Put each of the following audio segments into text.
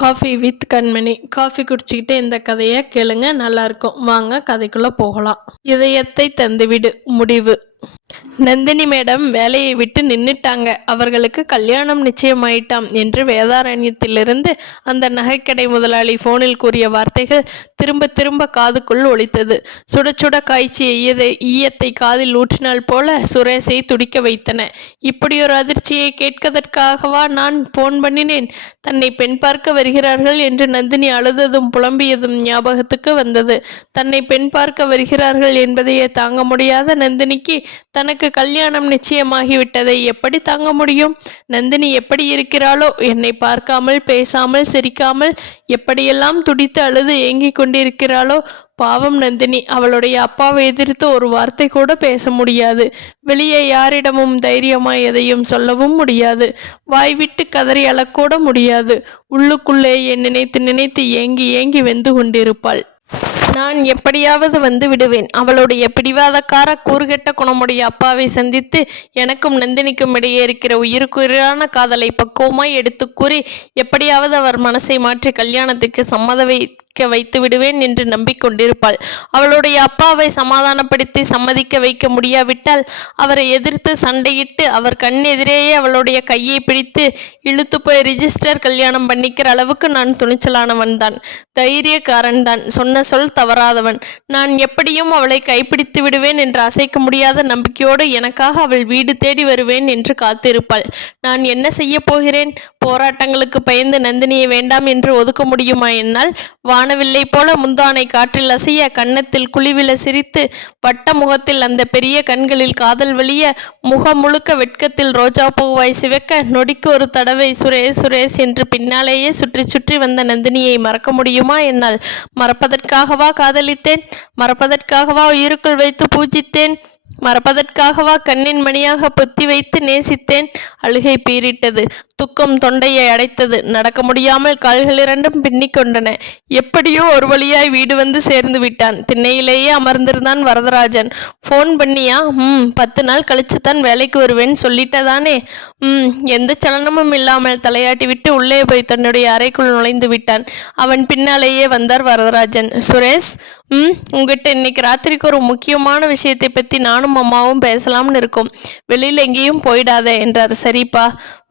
Coffee with Kanmani. Coffee குடிச்சிக்கிட்டு இந்த கதையை கேளுங்க, நல்லாயிருக்கும். வாங்க கதைக்குள்ளே போகலாம். இதயத்தை தந்துவிடு. முடிவு. நந்தினி மேடம் வேலையை விட்டு நின்னுட்டாங்க. அவர்களுக்கு கல்யாணம் நிச்சயமாயிட்டாம் என்று வேதாரண்யத்திலிருந்து அந்த நகைக்கடை முதலாளி போனில் கூறிய வார்த்தைகள் திரும்ப திரும்ப காதுக்குள் ஒலித்தது. சுட சுட காய்ச்சிய ஈயத்தை காதில் ஊற்றினால் போல சுரேஷை துடிக்க வைத்தன. இப்படியொரு அதிர்ச்சியை கேட்கதற்காகவா நான் போன் பண்ணினேன்? தன்னை பெண் பார்க்க வருகிறார்கள் என்று நந்தினி அழுததும் புலம்பியதும் ஞாபகத்துக்கு வந்தது. தன்னை பெண் பார்க்க வருகிறார்கள் என்பதையே தாங்க முடியாத நந்தினிக்கு தனக்கு கல்யாணம் நிச்சயமாகிவிட்டதை எப்படி தாங்க முடியும்? நந்தினி எப்படி இருக்கிறாளோ, என்னை பார்க்காமல் பேசாமல் சிரிக்காமல் எப்படியெல்லாம் துடித்து அழுது ஏங்கிக் கொண்டிருக்கிறாளோ. பாவம் நந்தினி. அவளுடைய அப்பாவை எதிர்த்து ஒரு வார்த்தை கூட பேச முடியாது. வெளியே யாரிடமும் தைரியமாய் எதையும் சொல்லவும் முடியாது. வாய்விட்டு கதறி அழக்கூட முடியாது. உள்ளுக்குள்ளேயே நினைத்து நினைத்து ஏங்கி ஏங்கி வெந்து கொண்டிருப்பாள். நான் எப்படியாவது வந்து விடுவேன். அவளுடைய பிடிவாதக்கார கூறுகெட்ட குணமுடைய அப்பாவை சந்தித்து எனக்கும் நந்தினிக்கும் இடையே இருக்கிற உயிருக்குயிரான காதலை பக்குவமாய் எடுத்து கூறி எப்படியாவது அவர் மனசை மாற்றி கல்யாணத்துக்கு வைத்து விடுவேன் என்று நம்பிக்கொண்டிருப்பாள். அவளுடைய அப்பாவை சமாதானப்படுத்தி சம்மதிக்க வைக்க முடியாவிட்டால் அவரை எதிர்த்து சண்டையிட்டு அவர் கண் எதிரேயே அவளுடைய கையை பிடித்து இழுத்து போய் ரிஜிஸ்டர் கல்யாணம் பண்ணிக்கிற அளவுக்கு நான் துணிச்சலானவன் தான், தைரியக்காரன் தான், சொன்ன சொல் தவறாதவன். நான் எப்படியும் அவளை கைப்பிடித்து விடுவேன் என்று அசைக்க முடியாத நம்பிக்கையோடு எனக்காக அவள் வீடு தேடி வருவேன் என்று காத்திருப்பாள். நான் என்ன செய்ய போகிறேன்? போராட்டங்களுக்கு பயந்து நந்தினியை வேண்டாம் என்று ஒதுக்க முடியுமா என்னால்? வானவில்லை போல முந்தானை காற்றில் அசைய, கன்னத்தில் குழிவில சிரித்து, வட்ட முகத்தில் அந்த பெரிய கண்களில் காதல் வழிய, முகம் முழுக்க வெட்கத்தில் ரோஜா பூவாய் சிவக்க, நொடிக்கு ஒரு தடவை சுரேஷ் சுரேஷ் என்று பின்னாலேயே சுற்றி சுற்றி வந்த நந்தினியை மறக்க முடியுமா என்னால்? மறப்பதற்காகவா காதலித்தேன்? மறப்பதற்காகவா உயிருக்குள் வைத்து பூஜித்தேன்? மறப்பதற்காகவா கண்ணின் மணியாக பொத்தி வைத்து நேசித்தேன்? அழுகை பீறிட்டது. துக்கம் தொண்டையை அடைத்தது. நடக்க முடியாமல் கால்கள் இரண்டும் பின்னிக் கொண்டன. எப்படியோ ஒரு வழியாய் வீடு வந்து சேர்ந்து விட்டான். திண்ணையிலேயே அமர்ந்திருந்தான் வரதராஜன். ஃபோன் பண்ணியா? 10 நாள் கழிச்சுத்தான் வேலைக்கு வருவேன் சொல்லிட்டதானே? எந்த சலனமும் இல்லாமல் தலையாட்டி விட்டு உள்ளே போய் தன்னுடைய அறைக்குள் நுழைந்து விட்டான். அவன் பின்னாலேயே வந்தார் வரதராஜன். சுரேஷ், உங்ககிட்ட இன்னைக்கு ராத்திரிக்கு ஒரு முக்கியமான விஷயத்தை பற்றி நானும் அம்மாவும் பேசலாம்னு இருக்கோம். வெளியில் எங்கேயும் போயிடாத என்றார். சரிப்பா.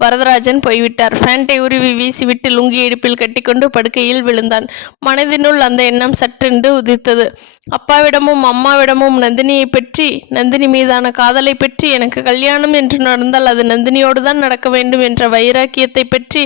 வரதராஜன் போய்விட்டார். ஃபேண்டை உருவி வீசிவிட்டு லுங்கி இடுப்பில் கட்டிக்கொண்டு படுக்கையில் விழுந்தான். மனதினுள் அந்த எண்ணம் சற்றென்று உதித்தது. அப்பாவிடமும் அம்மாவிடமும் நந்தினியை பற்றி, நந்தினி மீதான காதலை பற்றி, எனக்கு கல்யாணம் என்று நடந்தால் அது நந்தினியோடு தான் நடக்க வேண்டும் என்ற வைராக்கியத்தை பற்றி,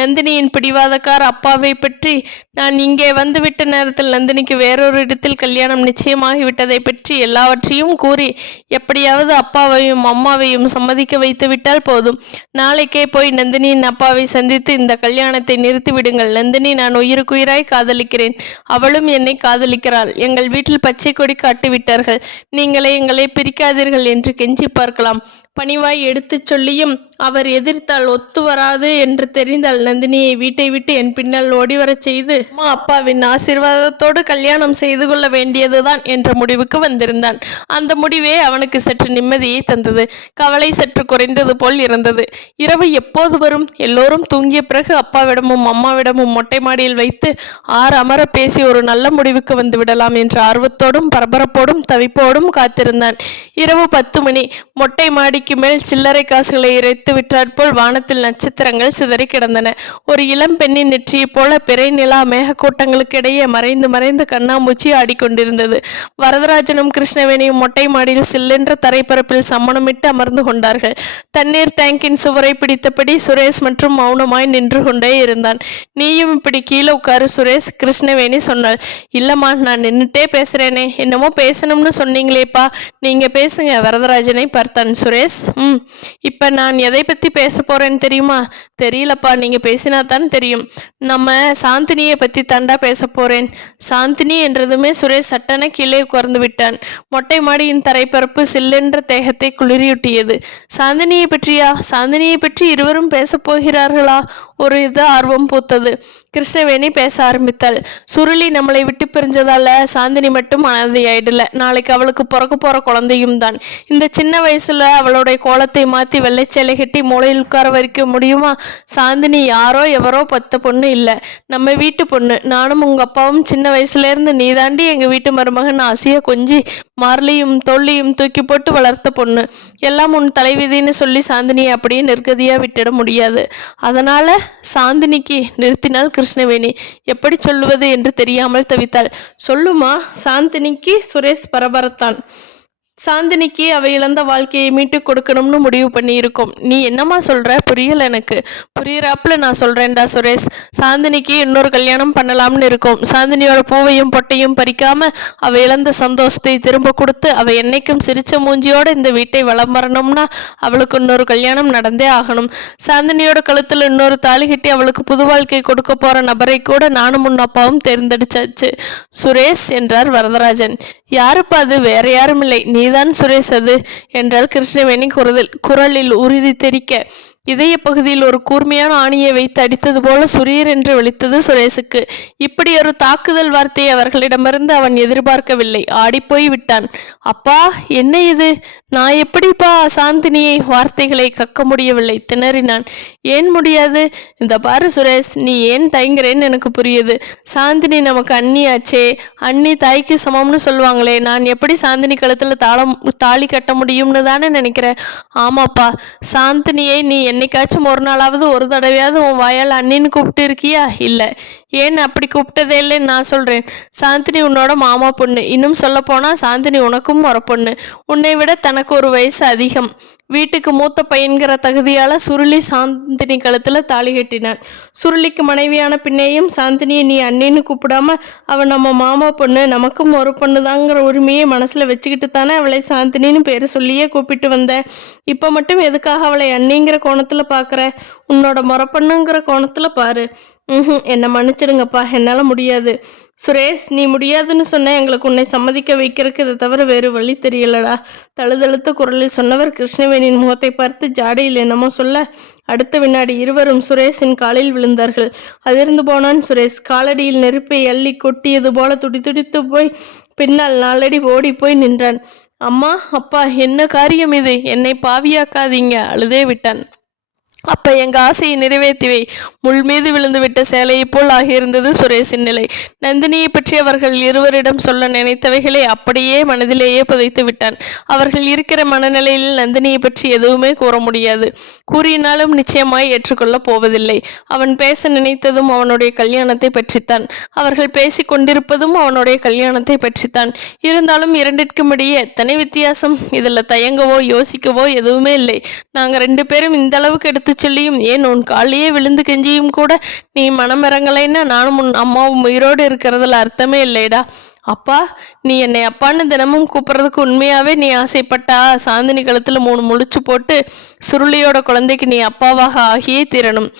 நந்தினியின் பிடிவாதக்கார அப்பாவை பற்றி, நான் இங்கே வந்துவிட்ட நேரத்தில் நந்தினிக்கு வேறொரு இடத்தில் கல்யாணம் நிச்சயமாகிவிட்டதை பற்றி எல்லாவற்றையும் கூறி எப்படியாவது அப்பாவையும் அம்மாவையும் சம்மதிக்க வைத்து விட்டால் போதும். நாளைக்கே போய் நந்தினியின் அப்பாவை சந்தித்து இந்த கல்யாணத்தை நிறுத்திவிடுங்கள். நந்தினி நான் உயிருக்குயிராய் காதலிக்கிறேன். அவளும் என்னை காதலிக்கிறாள். எங்கள் வீட்டில் பச்சை கொடி காட்டிவிட்டார்கள். நீங்களே எங்களை பிரிக்காதீர்கள் என்று கெஞ்சி பார்க்கலாம். பணிவாய் எடுத்துச் சொல்லியும் அவர் எதிர்த்தால் ஒத்து வராது என்று தெரிந்தால் நந்தினியை வீட்டை விட்டு என் பின்னால் ஓடிவரச் செய்து அம்மா அப்பாவின் ஆசீர்வாதத்தோடு கல்யாணம் செய்து கொள்ள வேண்டியதுதான் என்ற முடிவுக்கு வந்திருந்தான். அந்த முடிவே அவனுக்கு சற்று நிம்மதியை தந்தது. கவலை சற்று குறைந்தது போல் இருந்தது. இரவு எப்போது வரும்? எல்லோரும் தூங்கிய பிறகு அப்பாவிடமும் அம்மாவிடமும் மொட்டை மாடியில் வைத்து அமர பேசி ஒரு நல்ல முடிவுக்கு வந்து விடலாம் என்ற ஆர்வத்தோடும் பரபரப்போடும் தவிப்போடும் காத்திருந்தான். இரவு 10 மணி. மொட்டை மாடி மேல் சில்லறை காசுகளை இறைத்து விற்றாற்போல் வானத்தில் நட்சத்திரங்கள் சிதறி கிடந்தன. ஒரு இளம் பெண்ணின் நெற்றியை போல பிறை நிலா மேகக்கூட்டங்களுக்கு இடையே மறைந்து மறைந்து கண்ணாமூச்சி ஆடிக்கொண்டிருந்தது. வரதராஜனும் கிருஷ்ணவேணியும் மொட்டை மாடியில் சில்லென்ற தரைப்பரப்பில் சம்மணமிட்டு அமர்ந்து கொண்டார்கள். தண்ணீர் டேங்கின் சுவரை பிடித்தபடி சுரேஷ் மற்றும் மௌனமாய் நின்று கொண்டே இருந்தான். நீயும் இப்படி கீழே உட்காரு சுரேஷ், கிருஷ்ணவேணி சொன்னாள். இல்லம்மா, நான் நின்றுட்டே பேசுறேனே. என்னமோ பேசணும்னு சொன்னீங்களேப்பா, நீங்க பேசுங்க. வரதராஜனை பார்த்தான் சுரேஷ். இப்ப நான் எதை பத்தி பேச போறேன்னு தெரியுமா? தெரியலப்பா, நீங்க பேசினா தான் தெரியும். நம்ம சாந்தினியை பத்தி தாண்டா பேச போறேன். சாந்தினி என்றதுமே சுரேஷ் சட்டென கீழே உட்கார்ந்து விட்டான். மொட்டை மாடியின் தரைப்பரப்பு சில்லென்ற தேகத்தை குளிரியூட்டியது. சாந்தினியை பற்றியா? சாந்தினியை பற்றி இருவரும் பேச போகிறார்களா? ஒரு ஆர்வம் பூத்தது. கிருஷ்ணவேணி பேச ஆரம்பித்தாள். சுருளி நம்மளை விட்டு பிரிஞ்சதால சாந்தினி மட்டும் அனாதையாயிடல, நாளைக்கு அவளுக்கு பிறக்க போற குழந்தையும் தான். இந்த சின்ன வயசுல அவளுடைய கோலத்தை மாற்றி வெள்ளைச்சேலை கட்டி மூளையில் உட்கார வைக்க முடியுமா? சாந்தினி யாரோ எவரோ பத்த பொண்ணு இல்லை, நம்ம வீட்டு பொண்ணு. நானும் உங்க அப்பாவும் சின்ன வயசுலேருந்து நீ தாண்டி எங்கள் வீட்டு மருமகன் ஆசையா கொஞ்சி மார்லையும் தொல்லியும் தூக்கி போட்டு வளர்த்த பொண்ணு. எல்லாம் உன் தலைவிதின்னு சொல்லி சாந்தினியை அப்படியே நிர்கதியாக விட்டுட முடியாது. அதனால் சாந்தினிக்கு நிறுத்தினாள் கிருஷ்ணவேணி. எப்படி சொல்லுவது என்று தெரியாமல் தவித்தாள். சொல்லுமா. சாந்தினிக்கு சுரேஷ் பரபரத்தான். சாந்தினிக்கு அவ இழந்த வாழ்க்கையை மீட்டு கொடுக்கணும்னு முடிவு பண்ணியிருக்கோம். நீ என்னம்மா சொல்ற? புரியல எனக்கு. புரியுறாப்புல நான் சொல்றேன்டா சுரேஷ். சாந்தினிக்கு இன்னொரு கல்யாணம் பண்ணலாம்னு இருக்கோம். சாந்தினியோட பூவையும் பொட்டையும் பறிக்காம அவ இழந்த சந்தோஷத்தை திரும்ப கொடுத்து அவ என்னைக்கும் சிரிச்ச மூஞ்சியோட இந்த வீட்டை வளம் வரணும்னா அவளுக்கு இன்னொரு கல்யாணம் நடந்தே ஆகணும். சாந்தினியோட கழுத்துல இன்னொரு தாலி கட்டி அவளுக்கு புது வாழ்க்கை கொடுக்க போற நபரை கூட நானும் உன் அப்பாவும் தேர்ந்தெடுச்சாச்சு சுரேஷ் என்றார் வரதராஜன். யாருப்பா அது? வேற யாரும் இல்லை, நீதான் சுரேஷ் அது என்றால் கிருஷ்ணவேணி குரலில் உறுதி தெரிக்க. இதய பகுதியில் ஒரு கூர்மையான ஆணியை வைத்து அடித்தது போல சுரீர் என்று விழித்தது சுரேஷுக்கு. இப்படி ஒரு தாக்குதல் வார்த்தையை அவர்களிடமிருந்து அவன் எதிர்பார்க்கவில்லை. ஆடிப்போய் விட்டான். அப்பா, என்ன இது? நான் எப்படிப்பா சாந்தினியை? வார்த்தைகளை கக்க முடியவில்லை, திணறினான். ஏன் முடியாது? இந்த பாரு சுரேஷ், நீ ஏன் தயங்குறேன்னு எனக்கு புரியுது. சாந்தினி நமக்கு அண்ணியாச்சே, அண்ணி தாய்க்கு சமம்னு சொல்லுவாங்களே, நான் எப்படி சாந்தினி கழுத்துல தாலி கட்ட முடியும்னு தானே நினைக்கிறேன். ஆமாப்பா, சாந்தினியை நீ என்னைக்காச்சும் ஒரு நாளாவது ஒரு தடவையாவது உன் வாயால் அண்ணின்னு கூப்பிட்டு இருக்கியா? இல்லை. ஏன் அப்படி கூப்பிட்டதே இல்லைன்னு நான் சொல்கிறேன். சாந்தினி உன்னோட மாமா பொண்ணு. இன்னும் சொல்லப்போனால் சாந்தினி உனக்கும் ஒரு பொண்ணு. உன்னை விட தனக்கு ஒரு வயசு அதிகம். வீட்டுக்கு மூத்த பையன்கிற தகுதியால் சுருளி சாந்தினி கழுத்தில் தாலி கட்டினான். சுருளிக்கு மனைவியான பின்னையும் சாந்தினியை நீ அண்ணின்னு கூப்பிடாம அவன் நம்ம மாமா பொண்ணு, நமக்கும் ஒரு பொண்ணு தாங்கிற உரிமையை மனசில் வச்சுக்கிட்டு தானே அவளை சாந்தினின்னு பேர் சொல்லியே கூப்பிட்டு வந்த. இப்போ மட்டும் எதுக்காக அவளை அண்ணிங்கிற கோணத்தில் பார்க்குற? உன்னோட முறப்பண்ணுங்கிற கோணத்தில் பாரு. என்னை மன்னிச்சிடுங்கப்பா, என்னால் முடியாது. சுரேஷ், நீ முடியாதுன்னு சொன்ன எங்களுக்கு உன்னை சம்மதிக்க வைக்கிறதுக்கு இதை தவிர வேறு வழி தெரியலடா. தழுதழுத்த குரலில் சொன்னவர் கிருஷ்ணவேணியின் முகத்தை பார்த்து ஜாடையில் என்னமோ சொல்ல, அடுத்த வினாடி இருவரும் சுரேஷின் காலில் விழுந்தார்கள். அதிர்ந்து போனான் சுரேஷ். காலடியில் நெருப்பை அள்ளி கொட்டியது போல துடித்துடித்து போய் பின்னால் 4 அடி ஓடி போய் நின்றான். அம்மா, அப்பா, என்ன காரியம் இது? என்னை பாவியாக்காதீங்க, அழுதே விட்டான். அப்ப எங்க ஆசையை நிறைவேற்றிவை. முள் மீது விழுந்து விட்ட சேலையை போல் ஆகியிருந்தது சுரேஷின் நிலை. நந்தினியை பற்றி அவர்கள் இருவரிடம் சொல்ல நினைத்தவைகளை அப்படியே மனதிலேயே புதைத்து விட்டான். அவர்கள் இருக்கிற மனநிலையில் நந்தினியை பற்றி எதுவுமே கூற முடியாது. கூறினாலும் நிச்சயமாய் ஏற்றுக்கொள்ளப் போவதில்லை. அவன் பேச நினைத்ததும் அவனுடைய கல்யாணத்தை பற்றித்தான். அவர்கள் பேசி கொண்டிருப்பதும் அவனுடைய கல்யாணத்தை பற்றித்தான். இருந்தாலும் இரண்டிற்கும் இடையே எத்தனை வித்தியாசம்! இதில் தயங்கவோ யோசிக்கவோ எதுவுமே இல்லை. நாங்கள் 2 பேரும் இந்த அளவுக்கு எடுத்து சொல்லியும், ஏன் உன் காலையே விழுந்து கெஞ்சியும் கூட நீ மனம் இறங்கலைன்னா நானும் உன் அம்மாவும் உயிரோடு இருக்கிறதுல அர்த்தமே இல்லைடா. அப்பா, நீ என்னை அப்பான்னு தினமும் கூப்பிட்றதுக்கு உண்மையாவே நீ ஆசைப்பட்டா சாந்தினி கழுத்துல 3 முழிச்சு போட்டு சுருளியோட குழந்தைக்கு நீ அப்பாவாக ஆகியே தீரணும்.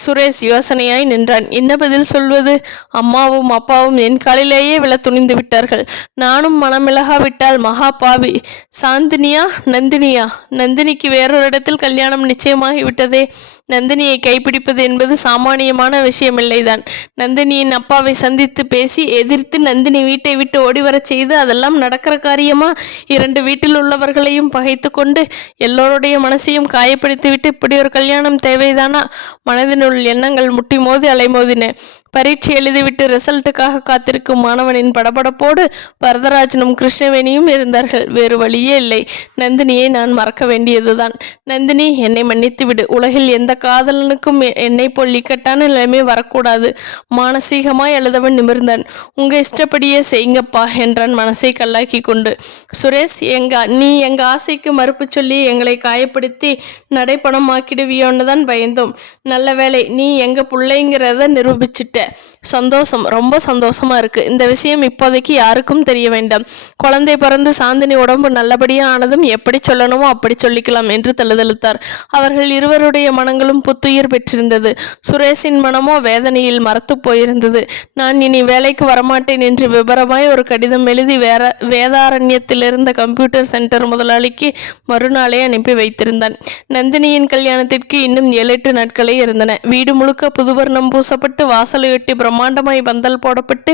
சுரேஷ் யோசனையாய் நின்றான். என்ன பதில் சொல்வது? அம்மாவும் அப்பாவும் என் காலிலேயே விழ துணிந்து விட்டார்கள். நானும் மனமிளகாவிட்டால் மகா பாவி. சாந்தினியா நந்தினியா? நந்தினிக்கு வேறொரு இடத்தில் கல்யாணம் நிச்சயமாகிவிட்டதே. நந்தினியை கைப்பிடிப்பது என்பது சாமானியமான விஷயமில்லைதான். நந்தினியின் அப்பாவை சந்தித்து பேசி எதிர்த்து நந்தினி வீட்டை விட்டு ஓடிவரச் செய்து அதெல்லாம் நடக்கிற காரியமா? 2 வீட்டில் உள்ளவர்களையும் பகைத்து கொண்டு எல்லோருடைய மனசையும் காயப்படுத்திவிட்டு இப்படி ஒரு கல்யாணம் தேவைதானா? மனதினுள் எண்ணங்கள் முட்டி மோதி அலைமோதின. பரீட்சை எழுதிவிட்டு ரிசல்ட்டுக்காக காத்திருக்கும் மாணவனின் படபடப்போடு வரதராஜனும் கிருஷ்ணவேணியும் இருந்தார்கள். வேறு வழியே இல்லை. நந்தினியை நான் மறக்க வேண்டியதுதான். நந்தினி, என்னை மன்னித்து விடு. உலகில் எந்த காதலனுக்கும் என்னை போல் இக்கட்டான நிலைமை வரக்கூடாது. மானசீகமாய் அழுதவன் நிமிர்ந்தான். உங்க இஷ்டப்படியே செய்யுங்கப்பா என்றான் மனசை கல்லாக்கி கொண்டு. சுரேஷ், நீ எங்க ஆசைக்கு மறுப்பு சொல்லி எங்களை காயப்படுத்தி நடைப்பணம் ஆக்கிடுவியோன்னு தான் பயந்தோம். நல்ல வேளை, நீ எங்க பிள்ளைங்கிறத நிரூபிச்சிட்ட. சந்தோஷம், ரொம்ப சந்தோஷமா இருக்கு. இந்த விஷயம் இப்போதைக்கு யாருக்கும் தெரிய வேண்டாம். குழந்தை பிறந்து சாந்தினி உடம்பு நல்லபடியா ஆனதும் எப்படி சொல்லணுமோ அப்படி சொல்லிக்கலாம் என்று தழுதழுத்தார். அவர்கள் இருவருடைய மனங்களும் புத்துயிர் பெற்றிருந்தது. சுரேஷின் மனமோ வேதனையில் மரத்து போயிருந்தது. நான் இனி வேலைக்கு வரமாட்டேன் என்று விபரமாய் ஒரு கடிதம் எழுதி வேதாரண்யத்தில் இருந்த கம்ப்யூட்டர் சென்டர் முதலாளிக்கு மறுநாளே அனுப்பி வைத்திருந்தான். நந்தினியின் கல்யாணத்திற்கு இன்னும் 7-8 நாட்களே இருந்தன. வீடு முழுக்க புதுவர்ணம் பூசப்பட்டு வாசலையொட்டி பிரம்மாண்டமாய் பந்தல் போடப்பட்டு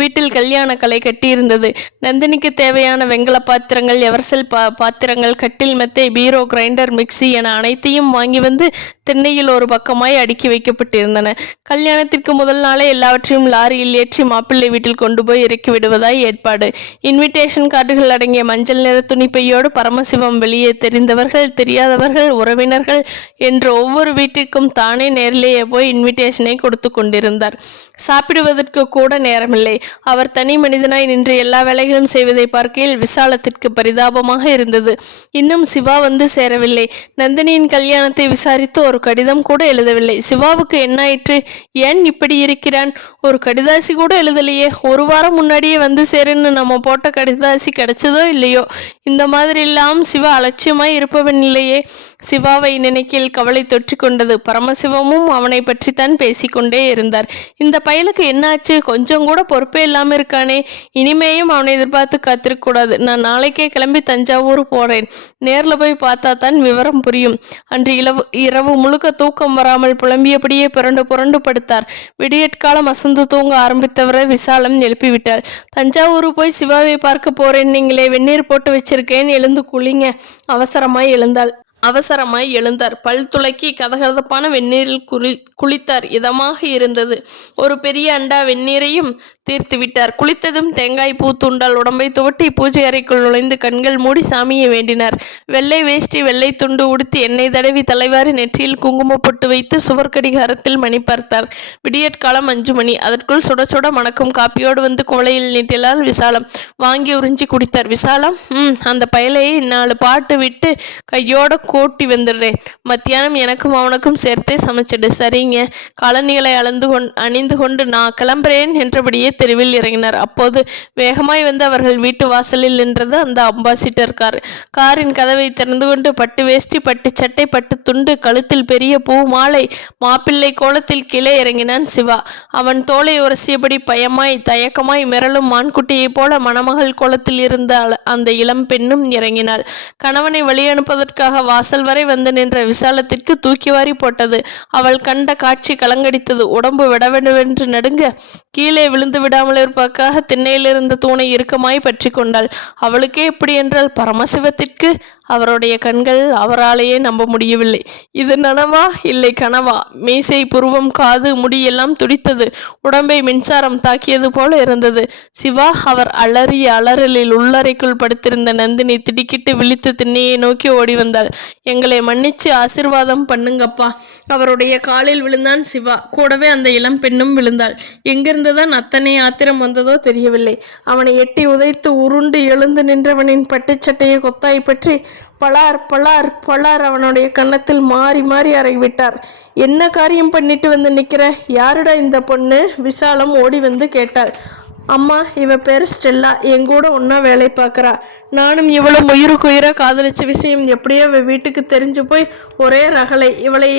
வீட்டில் கல்யாண கலை கட்டியிருந்தது. நந்தினிக்கு தேவையான வெங்கல பாத்திரங்கள், எவர்செல் பாத்திரங்கள், கட்டில், மெத்தை, பீரோ, கிரைண்டர், மிக்சி என அனைத்தையும் வாங்கி வந்து திண்ணையில் ஒரு பக்கமாய் அடுக்கி வைக்கப்பட்டிருந்தன. கல்யாணத்திற்கு முதல் நாளே எல்லாவற்றையும் லாரியில் ஏற்றி மாப்பிள்ளை வீட்டில் கொண்டு போய் இறக்கி விடுவதாய் ஏற்பாடு. இன்விடேஷன் கார்டுகள் அடங்கிய மஞ்சள் நிற துணிப்பையோடு பரமசிவம் வெளியே தெரிந்தவர்கள், தெரியாதவர்கள், உறவினர்கள் என்று ஒவ்வொரு வீட்டிற்கும் தானே நேரிலேயே போய் இன்விடேஷனை கொடுத்து கொண்டிருந்தார். சாப்பிடுவதற்கு கூட நேரமில்லை. அவர் தனி மனிதனாய் நின்று எல்லா வேலைகளும் செய்வதை பார்க்கையில் விசாலத்திற்கு பரிதாபமாக இருந்தது. இன்னும் சிவா வந்து சேரவில்லை. நந்தினியின் கல்யாணத்தை விசாரித்து ஒரு கடிதம் கூட எழுதவில்லை. சிவாவுக்கு என்னாயிற்று? ஏன் இப்படி இருக்கிறான்? ஒரு கடிதாசி கூட எழுதலையே. ஒரு வாரம் முன்னாடியே வந்து சேருன்னு நம்ம போட்ட கடிதாசி கிடைச்சதோ இல்லையோ, இந்த மாதிரி எல்லாம் சிவா அலட்சியமாய் இருப்பவன் இல்லையே. சிவாவை நினைக்கையில் கவலை தொற்றி கொண்டது. பரமசிவமும் அவனை பற்றித்தான் பேசிக்கொண்டே இருந்தார். இந்த பயலுக்கு என்னாச்சு? கொஞ்சம் கூட பொறுப்பே இல்லாமல் இருக்கானே. இனிமேயும் அவனை எதிர்பார்த்து காத்திருக்கக்கூடாது. நான் நாளைக்கே கிளம்பி தஞ்சாவூர் போறேன். நேரில் போய் பார்த்தா தான் விவரம் புரியும். அன்று இரவு முழுக்க தூக்கம் வராமல் புலம்பியபடியே புரண்டு புரண்டு படுத்தார். விடியற்காலம் அசந்து தூங்க ஆரம்பித்தவரை விசாலம் எழுப்பிவிட்டாள். தஞ்சாவூர் போய் சிவாவை பார்க்க போறேன், நீங்களே வெந்நீர் போட்டு வச்சிருக்கேன், எழுந்து குளிங்க. அவசரமாய் எழுந்தார். பல் துளக்கி கதகதப்பான வெந்நீரில் குளித்தார். இதமாக இருந்தது. ஒரு பெரிய அண்டா வெந்நீரையும் தீர்த்து விட்டார். குளித்ததும் தேங்காய் பூ துண்டால் உடம்பை துவட்டி பூஜை அறைக்குள் நுழைந்து கண்கள் மூடி சாமியை வேண்டினார். வெள்ளை வேஷ்டி, வெள்ளை துண்டு உடுத்தி எண்ணெய் தடவி தலைவாரி நெற்றியில் குங்கும பொட்டு வைத்து சுவர் கடிகாரத்தில் மணி பார்த்தார். விடியற்காலம் 5 மணி. அதற்குள் சுட சுட மணக்கும் காப்பியோடு வந்து குவளையில் நீட்டிலால் விசாலம். வாங்கி உறிஞ்சி குடித்தார். விசாலம், அந்த பயலை 4 பாட்டு விட்டு கையோட கூட்டி வந்துடுறேன். மத்தியானம் எனக்கும் அவனுக்கும் சேர்த்தே சமைச்சிடு. சரிங்க. காலணிகளை அணிந்து கொண்டு நான் கிளம்புறேன் என்றபடியே தெருவில் இறங்கினார். அப்போது வேகமாய் வந்து அவர்கள் வீட்டு வாசலில் நின்றது அந்த அம்பாசிடர் கார். காரின் கதவை திறந்து கொண்டு பட்டு வேஷ்டி, பட்டு சட்டை, பட்டு துண்டு, கழுத்தில் பெரிய பூ மாலை, மாப்பிள்ளை கோலத்தில் கீழே இறங்கினான் சிவா. அவன் தோலை உரசியபடி பயமாய் தயக்கமாய் மிரளும் மான்குட்டியைப் போல மணமகள் கோலத்தில் இருந்த அந்த இளம் பெண்ணும் இறங்கினாள். கணவனை வழி அனுப்பதற்காக வாசல் வரை வந்து நின்ற விசாலத்திற்கு தூக்கி வாரி போட்டது. அவள் கண்ட காட்சி கலங்கடித்தது. உடம்பு விடவென்று நடுங்க கீழே விழுந்து விடாமல் இருப்பதற்காக திண்ணையில் இருந்த தூணை இறுக்கமாய் பற்றி கொண்டாள். அவளுக்கே இப்படி என்றால் பரமசிவத்திற்கு அவருடைய கண்கள் அவராலேயே நம்ப முடியவில்லை. இது நனவா இல்லை கனவா? மீசை, புருவம், காது, முடியெல்லாம் துடித்தது. உடம்பை மின்சாரம் தாக்கியது போல இருந்தது. சிவா அவர் அலறிய அலறலில் உள்ளறைக்குள் படுத்திருந்த நந்தினி திடுக்கிட்டு விழித்து திண்ணையை நோக்கி ஓடி வந்தாள். எங்களை மன்னிச்சு ஆசீர்வாதம் பண்ணுங்கப்பா. அவருடைய காலில் விழுந்தான் சிவா. கூடவே அந்த இளம் பெண்ணும் விழுந்தாள். எங்கிருந்துதான் அத்தனை ஆத்திரம் வந்ததோ தெரியவில்லை. அவனை எட்டி உதைத்து உருண்டு எழுந்து நின்றவனின் பட்டுச்சட்டையை கொத்தாய் பற்றி பலார் பலார் பலார் அவனுடைய கன்னத்தில் மாறி மாறி அறைவிட்டார். என்ன காரியம் பண்ணிட்டு வந்து நிற்கிற? யாருடா இந்த பொண்ணு? விசாலம் ஓடி வந்து கேட்டாள். அம்மா, இவ பேர் ஸ்டெல்லா. எங்கூட ஒன்றா வேலை பார்க்குறா. நானும் இவ்வளோ உயிருக்குயிராக காதலிச்ச விஷயம் எப்படியோ வீட்டுக்கு தெரிஞ்சு போய் ஒரே ரகலை. இவளை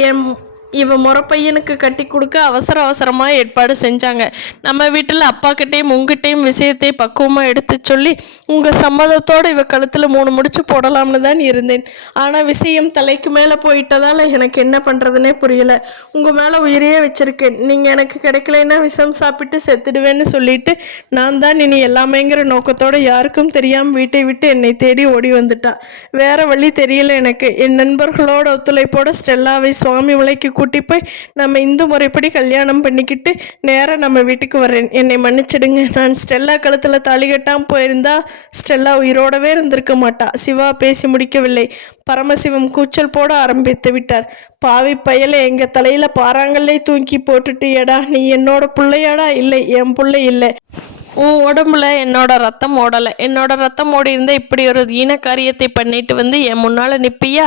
இவ முறப்பையனுக்கு கட்டி கொடுக்க அவசரமாக ஏற்பாடு செஞ்சாங்க. நம்ம வீட்டில் அப்பாக்கிட்டையும் உங்ககிட்டையும் விஷயத்தை பக்குவமாக எடுத்து சொல்லி உங்கள் சம்மதத்தோடு இவ கழுத்தில் 3 முடிச்சு போடலாம்னு தான் இருந்தேன். ஆனால் விஷயம் தலைக்கு மேலே போயிட்டதால் எனக்கு என்ன பண்ணுறதுனே புரியலை. உங்கள் மேலே உயிரையே வச்சுருக்கேன். நீங்கள் எனக்கு கிடைக்கலைன்னா விஷம் சாப்பிட்டு செத்துடுவேன்னு சொல்லிட்டு நான் தான் இனி எல்லாமேங்கிற நோக்கத்தோடு யாருக்கும் தெரியாமல் வீட்டை விட்டு என்னை தேடி ஓடி வந்துட்டா. வேறு வழி தெரியல எனக்கு. என் நண்பர்களோட ஒத்துழைப்போட ஸ்டெல்லாவை சுவாமி மலைக்கு கூட்டி போய் நம்ம இந்து முறைப்படி கல்யாணம் பண்ணிக்கிட்டு நேராக நம்ம வீட்டுக்கு வர்றேன். என்னை மன்னிச்சிடுங்க. நான் ஸ்டெல்லா கழுத்தில் தாலி கட்டாமல் போயிருந்தா ஸ்டெல்லா உயிரோடவே இருந்திருக்க மாட்டா. சிவா பேசி முடிக்கவில்லை. பரமசிவம் கூச்சல் போட ஆரம்பித்து விட்டார். பாவி பயலை, எங்கள் தலையில் பாறாங்கல்லே தூக்கி போட்டுட்டியடா. நீ என்னோட பிள்ளையாடா? இல்லை, என் பிள்ளை இல்லை. உன் உடம்புல என்னோட ரத்தம் ஓடலை. என்னோட ரத்தம் ஓடி இருந்தால் இப்படி ஒரு ஈன காரியத்தை பண்ணிட்டு வந்து என் முன்னால் நிற்பியா?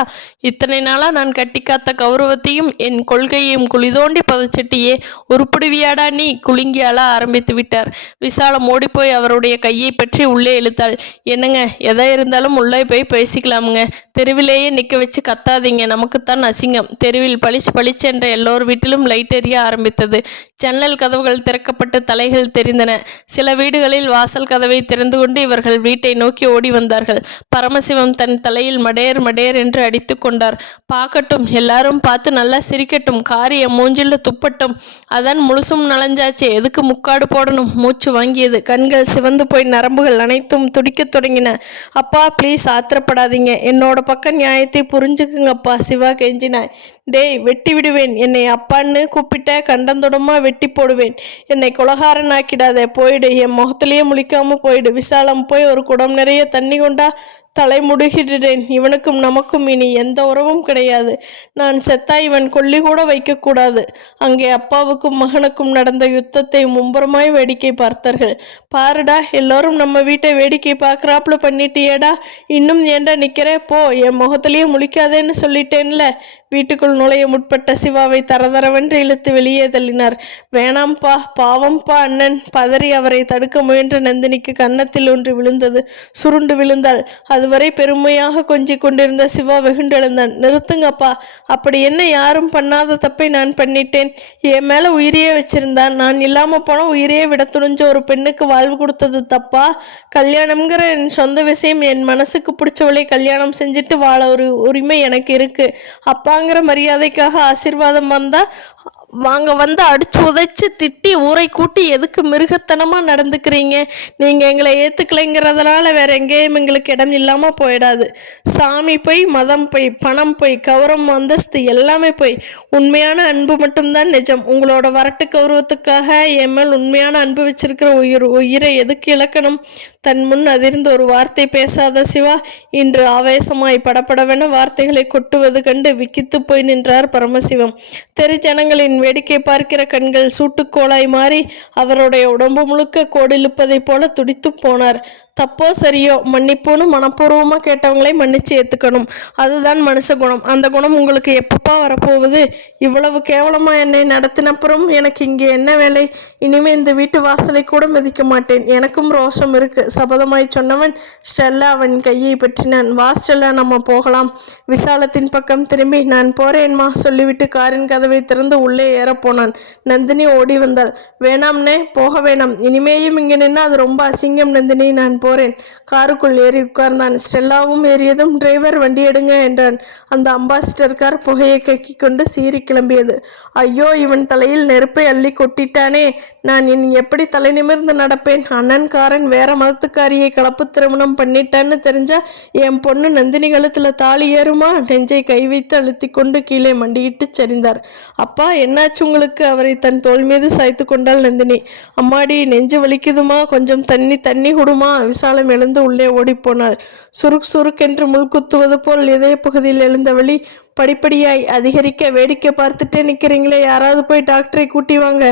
இத்தனை நாளாக நான் கட்டிக்காத்த கௌரவத்தையும் என் கொள்கையையும் குளிதோண்டி புதைச்சிட்டியே, உருப்பிடுவியாடா நீ? குலுங்கி அழ ஆரம்பித்து விட்டார். விசாலம் ஓடிப்போய் அவருடைய கையை பற்றி உள்ளே இழுத்தாள். என்னங்க, எதா இருந்தாலும் உள்ளே போய் பேசிக்கலாமுங்க. தெருவிலேயே நிற்க வச்சு கத்தாதீங்க, நமக்குத்தான் அசிங்கம். தெருவில் பளிச் என்ற எல்லோர் வீட்டிலும் லைட் எரிய ஆரம்பித்தது. ஜன்னல் கதவுகள் திறக்கப்பட்டு தலைகள் தெரிந்தன. சில வீடுகளில் வாசல் கதவை திறந்து கொண்டு இவர்கள் வீட்டை நோக்கி ஓடி வந்தார்கள். பரமசிவம் தன் தலையில் மடேர் மடேர் என்று அடித்து கொண்டார். பார்க்கட்டும், எல்லாரும் பார்த்து நல்லா சிரிக்கட்டும், காரியம் மூஞ்சில் துப்பட்டும். அதான் முழுசும் நலஞ்சாச்சு, எதுக்கு முக்காடு போடணும்? மூச்சு வாங்கியது. கண்கள் சிவந்து போய் நரம்புகள் அனைத்தும் துடிக்கத் தொடங்கின. அப்பா ப்ளீஸ் ஆத்திரப்படாதீங்க, என்னோட பக்கம் நியாயத்தை புரிஞ்சுக்குங்கப்பா, சிவா கெஞ்சினாய். டேய், வெட்டி விடுவேன். என்னை அப்பான்னு கூப்பிட்ட கண்டந்தொடமா வெட்டி போடுவேன். என்னை கொலகாரன் ஆக்கிடாதே, போயிடு. என் முகத்திலேயே முழிக்காம போயிடு. விசாலம் போய் ஒரு குடம் நிறைய தண்ணி கொண்டா. தலை முடுகிடுறேன். இவனுக்கும் நமக்கும் இனி எந்த உறவும் கிடையாது. நான் செத்தா இவன் கொல்லி கூட வைக்கக்கூடாது. அங்கே அப்பாவுக்கும் மகனுக்கும் நடந்த யுத்தத்தை மும்பரமாய் வேடிக்கை பார்த்தார்கள். பாருடா, எல்லோரும் நம்ம வீட்டை வேடிக்கை பார்க்குறாப்புல பண்ணிட்டியேடா, இன்னும் ஏண்டா நிற்கிற? போ, என் முகத்திலேயே முழிக்காதேன்னு சொல்லிட்டேன்ல. வீட்டுக்குள் நுழைய முற்பட்ட சிவாவை தரதரவென்று இழுத்து வெளியே தள்ளினார். வேணாம்ப்பா, பாவம்பா அண்ணன். பதறி அவரை தடுக்க முயன்ற நந்தினிக்கு கன்னத்தில் ஒன்று விழுந்தது. சுருண்டு விழுந்தாள். அதுவரை பெருமையாக கொஞ்சிக் கொண்டிருந்த சிவா வெகுண்டெழுந்தான். நிறுத்துங்கப்பா, அப்படி என்ன யாரும் பண்ணாத தப்பை நான் பண்ணிட்டேன்? என் மேலே உயிரையே வச்சிருந்தான். நான் இல்லாமல் போனால் உயிரையே விட துணிஞ்ச ஒரு பெண்ணுக்கு வாழ்வு கொடுத்தது தப்பா? கல்யாணம்ங்கிற என் சொந்த விஷயம். என் மனசுக்கு பிடிச்சவளை கல்யாணம் செஞ்சுட்டு வாழ ஒரு உரிமை எனக்கு இருக்கு. அப்பாங்கிற மரியாதைக்காக ஆசீர்வாதம் வந்தா வந்து அடிச்சு உதைச்சு திட்டி ஊரை கூட்டி எதுக்கு மிருகத்தனமாக நடந்துக்கிறீங்க? நீங்கள் எங்களை ஏற்றுக்கலைங்கிறதுனால வேற எங்கேயும் எங்களுக்கு இடம் இல்லாமல் போயிடாது. சாமி போய், மதம் போய், பணம் போய், கௌரவம் அந்தஸ்து எல்லாமே போய், உண்மையான அன்பு மட்டும்தான் நிஜம். உங்களோட வரட்டு கௌரவத்துக்காக என் மேல் உண்மையான அன்பு வச்சிருக்கிற உயிரை எதுக்கு இழக்கணும்? தன் முன் அதிர்ந்து ஒரு வார்த்தை பேசாத சிவா இன்று ஆவேசமாய் படப்படவென வார்த்தைகளை கொட்டுவது கண்டு விக்கித்து போய் நின்றார் பரமசிவம். தெரு ஜனங்களின் வேடிக்கை பார்க்கிற கண்கள் சூட்டுக்கோளாய் மாறி அவருடைய உடம்பு முழுக்க கோடிழுப்பதைப் போல துடித்து போனார். தப்போ சரியோ, மன்னிப்புன்னு மனப்பூர்வமாக கேட்டவங்களே மன்னிச்சு ஏற்றுக்கணும். அதுதான் மனுஷ குணம். அந்த குணம் உங்களுக்கு எப்பப்பா வரப்போகுது? இவ்வளவு கேவலமாக என்னை நடத்தினப்புறம் எனக்கு இங்கே என்ன வேலை? இனிமேல் இந்த வீட்டு வாசலை கூட மிதிக்க மாட்டேன். எனக்கும் ரோஷம் இருக்கு, சபதமாய் சொன்னவன் ஸ்டெல்லா அவன் கையை பற்றினான். வா ஸ்டெல்லா, நம்ம போகலாம். விசாலத்தின் பக்கம் திரும்பி, நான் போறேன்மா சொல்லிவிட்டு காரின் கதவை திறந்து உள்ளே ஏறப்போனான். நந்தினி ஓடி வந்தாள். வேணாம்னே, போக வேணாம். இனிமேயும் இங்கே நின்னா அது ரொம்ப அசிங்கம் நந்தினி, நான் போறேன். காருக்குள் ஏறி உட்கார்ந்தான். ஸ்டெல்லாவும் ஏறியதும் டிரைவர் வண்டி எடுங்க என்றான். அந்த அம்பாசிடர் கார் புகையை கக்கி கொண்டு சீறி கிளம்பியது. ஐயோ, இவன் தலையில் நெருப்பை அள்ளி கொட்டிட்டானே, நான் இனி எப்படி தலை நிமிர்ந்து நடப்பேன்? அண்ணன்காரன் வேற மதத்துக்காரியை கலப்பு திருமணம் பண்ணிட்டான்னு தெரிஞ்சா என் பொண்ணு நந்தினி கழுத்துல தாலி ஏறுமா? நெஞ்சை கை வைத்து அழுத்தி கொண்டு கீழே மண்டியிட்டு சரிந்தார். அப்பா, என்னாச்சு உங்களுக்கு? அவரை தன் தோள் மீது சாய்த்து கொண்டாள் நந்தினி. அம்மாடி, நெஞ்சு வலிக்குதுமா, கொஞ்சம் தண்ணி குடுமா. விசாலம் எழுந்து உள்ளே ஓடிப்போனாள். சுருக்கென்று முள்குத்துவது போல் இதய பகுதியில் எழுந்த வலி படிப்படியாய் அதிகரிக்க வேடிக்கை பார்த்துட்டே நிற்கிறீங்களே, யாராவது போய் டாக்டரை கூட்டி வாங்க.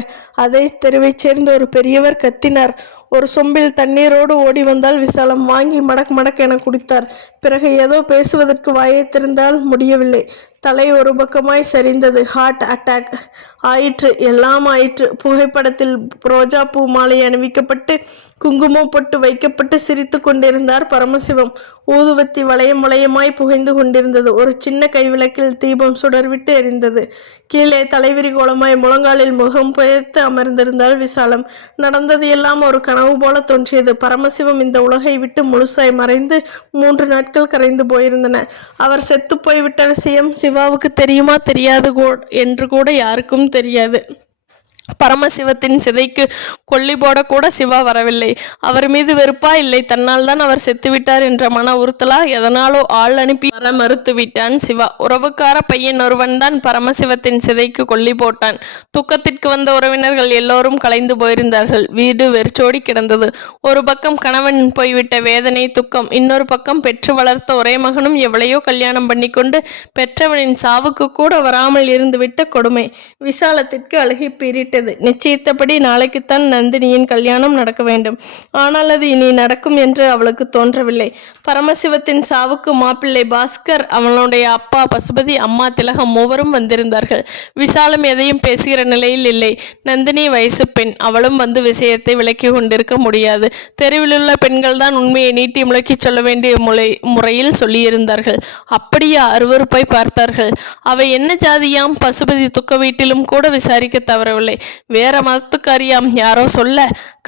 அதை தெருவைச் சேர்ந்த ஒரு பெரியவர் கத்தினார். ஒரு சொம்பில் தண்ணீரோடு ஓடி வந்தால் விசாலம். வாங்கி மடக் என குடித்தார். பிறகு ஏதோ பேசுவதற்கு வாயை திறந்தால் முடியவில்லை. தலை ஒரு பக்கமாய் சரிந்தது. ஹார்ட் அட்டாக் ஆயிற்று. எல்லாம் ஆயிற்று. புகைப்படத்தில் ரோஜா பூ மாலை அணிவிக்கப்பட்டு குங்குமம் பொட்டு வைக்கப்பட்டு சிரித்து கொண்டிருந்தார் பரமசிவம். ஊதுவத்தி வளையமாய் புகைந்து கொண்டிருந்தது. ஒரு சின்ன கைவிளக்கில் தீபம் சுடர்விட்டு எரிந்தது. கீழே தலைவிரி கோலமாய் முழங்காலில் முகம் புதைத்து அமர்ந்திருந்தாள் விசாலம். நடந்தது எல்லாம் ஒரு கனவு போல தோன்றியது. பரமசிவம் இந்த உலகை விட்டு முழுசாய் மறைந்து 3 நாட்கள் கரைந்து போயிருந்தன. அவர் செத்து போய்விட்ட விஷயம் சிவாவுக்கு தெரியுமா தெரியாது என்று கூட யாருக்கும் தெரியாது. பரமசிவத்தின் சிதைக்கு கொல்லி போடக்கூட சிவா வரவில்லை. அவர் மீது வெறுப்பா, இல்லை தன்னால் தான் அவர் செத்துவிட்டார் என்ற மன உறுத்தலா, எதனாலோ ஆள் அனுப்பி வர மறுத்து விட்டான் சிவா. உறவுக்கார பையன் ஒருவன் தான் பரமசிவத்தின் சிதைக்கு கொல்லி போட்டான். தூக்கத்திற்கு வந்த உறவினர்கள் எல்லோரும் கலைந்து போயிருந்தார்கள். வீடு வெறிச்சோடி கிடந்தது. ஒரு பக்கம் கணவன் போய்விட்ட வேதனை துக்கம், இன்னொரு பக்கம் பெற்று வளர்த்த ஒரே மகனும் எவளையோ கல்யாணம் பண்ணிக்கொண்டு பெற்றவனின் சாவுக்கு கூட வராமல் இருந்துவிட்ட கொடுமை. விசாலத்திற்கு அழுகி பீறிட்டது. ஆகிவிட்டது. நிச்சயித்தபடி நாளைக்குத்தான் நந்தினியின் கல்யாணம் நடக்க வேண்டும். ஆனால் அது இனி நடக்கும் என்று அவளுக்கு தோன்றவில்லை. பரமசிவத்தின் சாவுக்கு மாப்பிள்ளை பாஸ்கர், அவனுடைய அப்பா பசுபதி, அம்மா திலகம் மூவரும் வந்திருந்தார்கள். விசாலம் எதையும் பேசுகிற நிலையில் இல்லை. நந்தினி வயசு பெண், அவளும் வந்து விஷயத்தை விளக்கி கொண்டிருக்க முடியாது. தெருவிலுள்ள பெண்கள் தான் உண்மையை நீட்டி முழக்கி சொல்ல வேண்டிய முறையில் சொல்லியிருந்தார்கள். அப்படியா? அருவருப்பாய் பார்த்தார்கள். அவை என்ன ஜாதியாம்? பசுபதி துக்க வீட்டிலும் கூட விசாரிக்க தவறவில்லை. வேற மதத்துக்காரியாம், யாரோ சொல்ல.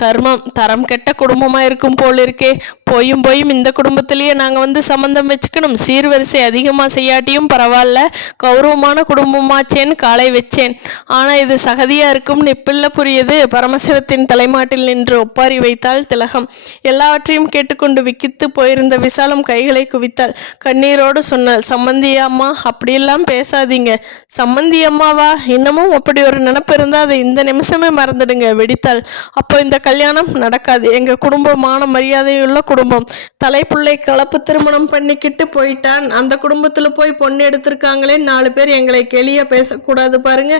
கர்மம், தரம் கெட்ட குடும்பமா இருக்கும் போல் இருக்கே. போயும் இந்த குடும்பத்திலேயே நாங்கள் வந்து சம்மந்தம் வச்சுக்கணும். சீர்வரிசை அதிகமாக செய்யாட்டியும் பரவாயில்ல, கௌரவமான குடும்பமாச்சேன்னு காலை வச்சேன். ஆனால் இது சகதியாக இருக்கும்னு இப்பல்ல புரியுது. பரமசிவத்தின் தலைமாட்டில் நின்று ஒப்பாரி வைத்தாள் திலகம். எல்லாவற்றையும் கேட்டுக்கொண்டு விக்கித்து போயிருந்த விசாலம் கைகளை குவித்தாள். கண்ணீரோடு சொன்னாள், சம்மந்தி அம்மா, அப்படியெல்லாம் பேசாதீங்க. சம்மந்தி அம்மாவா? இன்னமும் அப்படி ஒரு நினப்பு இருந்தால் அதை இந்த நிமிஷமே மறந்துடுங்க, வெடித்தாள். அப்போ இந்த கல்யாணம் நடக்காது. எங்கள் குடும்பமான மரியாதையுள்ள குடும்பம். தலைப்புள்ளை கலப்பு திருமணம் பண்ணிக்கிட்டு போயிட்டான். அந்த குடும்பத்தில் போய் பொண்ணு எடுத்திருக்காங்களே 4 பேர் எங்களை கேலியா பேசக்கூடாது பாருங்க.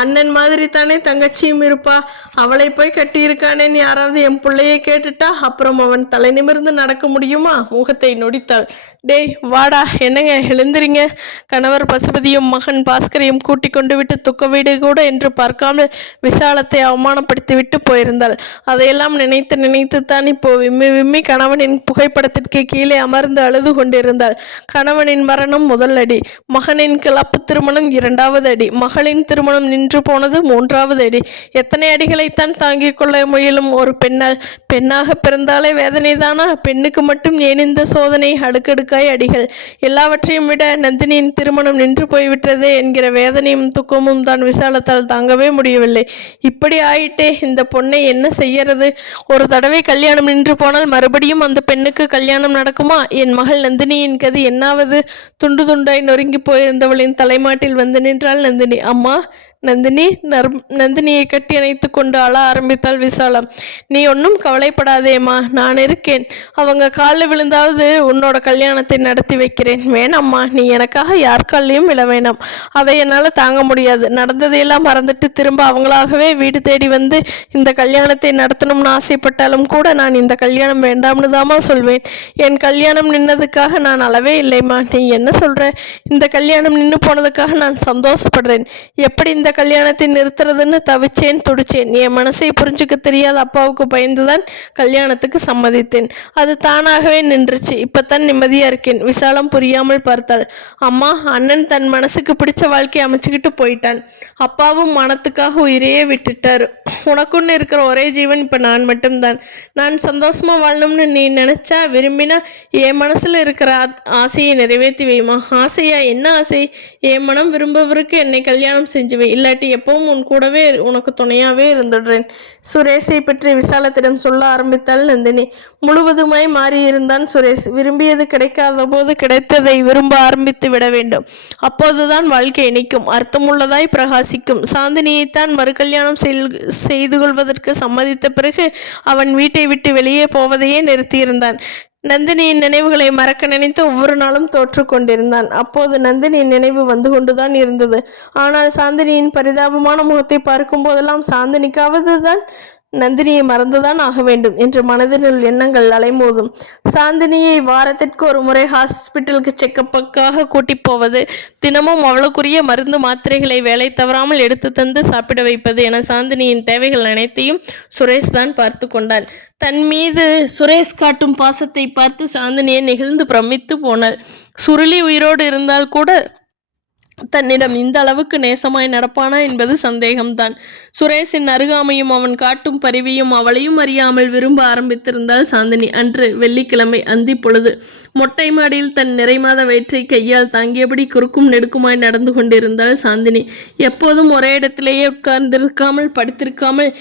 அண்ணன் மாதிரி தானே தங்கச்சியும் இருப்பா. அவளை போய் கட்டியிருக்கானேன்னு யாராவது என் பிள்ளையை கேட்டுட்டா அப்புறம் அவன் தலை நிமிர்ந்து நடக்க முடியுமா? முகத்தை நொடித்தாள். டேய் வாடா, என்னங்க எழுந்திரிங்க. கணவர் பசுபதியும் மகன் பாஸ்கரையும் கூட்டி கொண்டு விட்டு துக்க வீடு கூட என்று பார்க்காமல் விசாலத்தை அவமானப்படுத்தி விட்டு போயிருந்தாள். அதையெல்லாம் நினைத்து தான் இப்போ விம்மி கணவனின் புகைப்படத்திற்கு கீழே அமர்ந்து அழுது கொண்டிருந்தாள். கணவனின் மரணம் முதல் அடி, மகனின் கிளப்பு திருமணம் 2வது அடி, மகளின் திருமணம் நின்று போனது 3வது அடி. எத்தனை அடிகளைத்தான் தாங்கிக் கொள்ள முயலும் ஒரு பெண்ணால்? பெண்ணாக பிறந்தாலே வேதனை தானா? பெண்ணுக்கு மட்டும் ஏன் இந்த சோதனை? அடுக்கடுக்காய் அடிகள். எல்லாவற்றையும் விட நந்தினியின் திருமணம் நின்று போய்விட்டதே என்கிற வேதனையும் துக்கமும் தான் விசாலத்தால் தாங்கவே முடியவில்லை. இப்படி ஆயிட்டே, இந்த பொண்ணை என்ன செய்யறது? ஒரு தடவை கல்யாணம் நின்று போனால் மறுபடியும் அந்த பெண்ணுக்கு கல்யாணம் நடக்குமா? என் மகள் நந்தினியின் கதி என்னாவது? துண்டு துண்டாய் நொறுங்கி போயிருந்தவளின் தலைமாட்டில் வந்து நின்றாள் நந்தினி. அம்மா நந்தினி. நந்தினியை கட்டி அணைத்து கொண்டு அழ ஆரம்பித்தாள் விசாலம். நீ ஒன்றும் கவலைப்படாதேம்மா, நான் இருக்கேன். அவங்க காலில் விழுந்தாவது உன்னோட கல்யாணத்தை நடத்தி வைக்கிறேன். வேணாம்மா, நீ எனக்காக யார் காலையும் விழ வேணாம். அதை என்னால் தாங்க முடியாது. நடந்ததையெல்லாம் மறந்துட்டு திரும்ப அவங்களாகவே வீடு தேடி வந்து இந்த கல்யாணத்தை நடத்தணும்னு ஆசைப்பட்டாலும் கூட நான் இந்த கல்யாணம் வேண்டாம்னு தாம்மா சொல்வேன். என் கல்யாணம் நின்னதுக்காக நான் அளவே இல்லைம்மா. நீ என்ன சொல்கிற? இந்த கல்யாணம் நின்று போனதுக்காக நான் சந்தோஷப்படுறேன். எப்படி இந்த கல்யாணத்தை நிறுத்துறதுன்னு தவிச்சேன், துடிச்சேன். என் மனசை புரிஞ்சுக்க தெரியாத அப்பாவுக்கு பயந்துதான் கல்யாணத்துக்கு சம்மதித்தேன். அது தானாகவே நின்றுச்சு. இப்பத்தான் நிம்மதியா இருக்கேன். விசாலம் புரியாமல் பார்த்தாள். அம்மா, அண்ணன் தன் மனசுக்கு பிடிச்ச வாழ்க்கையை அமைச்சுக்கிட்டு போயிட்டான். அப்பாவும் மனத்துக்காக உயிரையே விட்டுட்டாரு. உனக்குன்னு இருக்கிற ஒரே ஜீவன் இப்ப நான் மட்டும்தான். நான் சந்தோஷமா வாழணும்னு நீ நினைச்சா, விரும்பினா என் மனசுல இருக்கிற ஆசையை நிறைவேற்றி வைமா. ஆசையா? என்ன ஆசை? என் மனம் விரும்பவருக்கு என்னை கல்யாணம் செஞ்சுவை. இல்லாட்டி எப்பவும் உன் கூடவே உனக்கு துணையாவே இருந்துடுறேன். சுரேஷை பற்றி விசாலத்திடம் சொல்ல ஆரம்பித்தாள் நந்தினி. முழுவதுமாய் மாறியிருந்தான் சுரேஷ். விரும்பியது கிடைக்காத போது கிடைத்ததை விரும்ப ஆரம்பித்து விட வேண்டும். அப்போதுதான் வாழ்க்கை இனிக்கும், அர்த்தமுள்ளதாய் பிரகாசிக்கும். சாந்தினியைத்தான் மறு கல்யாணம் செய்து கொள்வதற்கு சம்மதித்த பிறகு அவன் வீட்டை விட்டு வெளியே போவதையே நிறுத்தியிருந்தான். நந்தினியின் நினைவுகளை மறக்க நினைத்து ஒவ்வொரு நாளும் தோற்று கொண்டிருந்தான். அப்போது நந்தினியின் நினைவு வந்து கொண்டுதான் இருந்தது. ஆனால் சாந்தினியின் பரிதாபமான முகத்தை பார்க்கும் போதெல்லாம் சாந்தினிக்காவது தான் நந்தினியை மறந்துதான் ஆக வேண்டும் என்று மனதினுள் எண்ணங்கள் அலைமோதும். சாந்தினியை வாரத்திற்கு ஒரு முறை ஹாஸ்பிட்டலுக்கு செக்கப்புக்காக கூட்டி போவது, தினமும் அவளுக்குரிய மருந்து மாத்திரைகளை வேலை தவறாமல் எடுத்து தந்து சாப்பிட வைப்பது என சாந்தினியின் தேவைகள் அனைத்தையும் சுரேஷ் தான் பார்த்து கொண்டான். தன் மீது சுரேஷ் காட்டும் பாசத்தை பார்த்து சாந்தினியை நெகிழ்ந்து பிரமித்து போனாள். சுருளி உயிரோடு இருந்தால் கூட தன்னிடம் இந்த அளவுக்கு நேசமாய் நடப்பானா என்பது சந்தேகம்தான். சுரேஷின் அருகாமையும் அவன் காட்டும் பரிவையும் அவளையும் அறியாமல் விரும்ப ஆரம்பித்திருந்தாள் சாந்தினி. அன்று வெள்ளிக்கிழமை அந்தி பொழுது மொட்டை மாடியில் தன் நிறைமாத வயிற்றை கையால் தாங்கியபடி குறுக்கும் நெடுக்குமாய் நடந்து கொண்டிருந்தாள் சாந்தினி. எப்போதும் ஒரே இடத்திலேயே உட்கார்ந்திருக்காமல், படுத்திருக்காமல்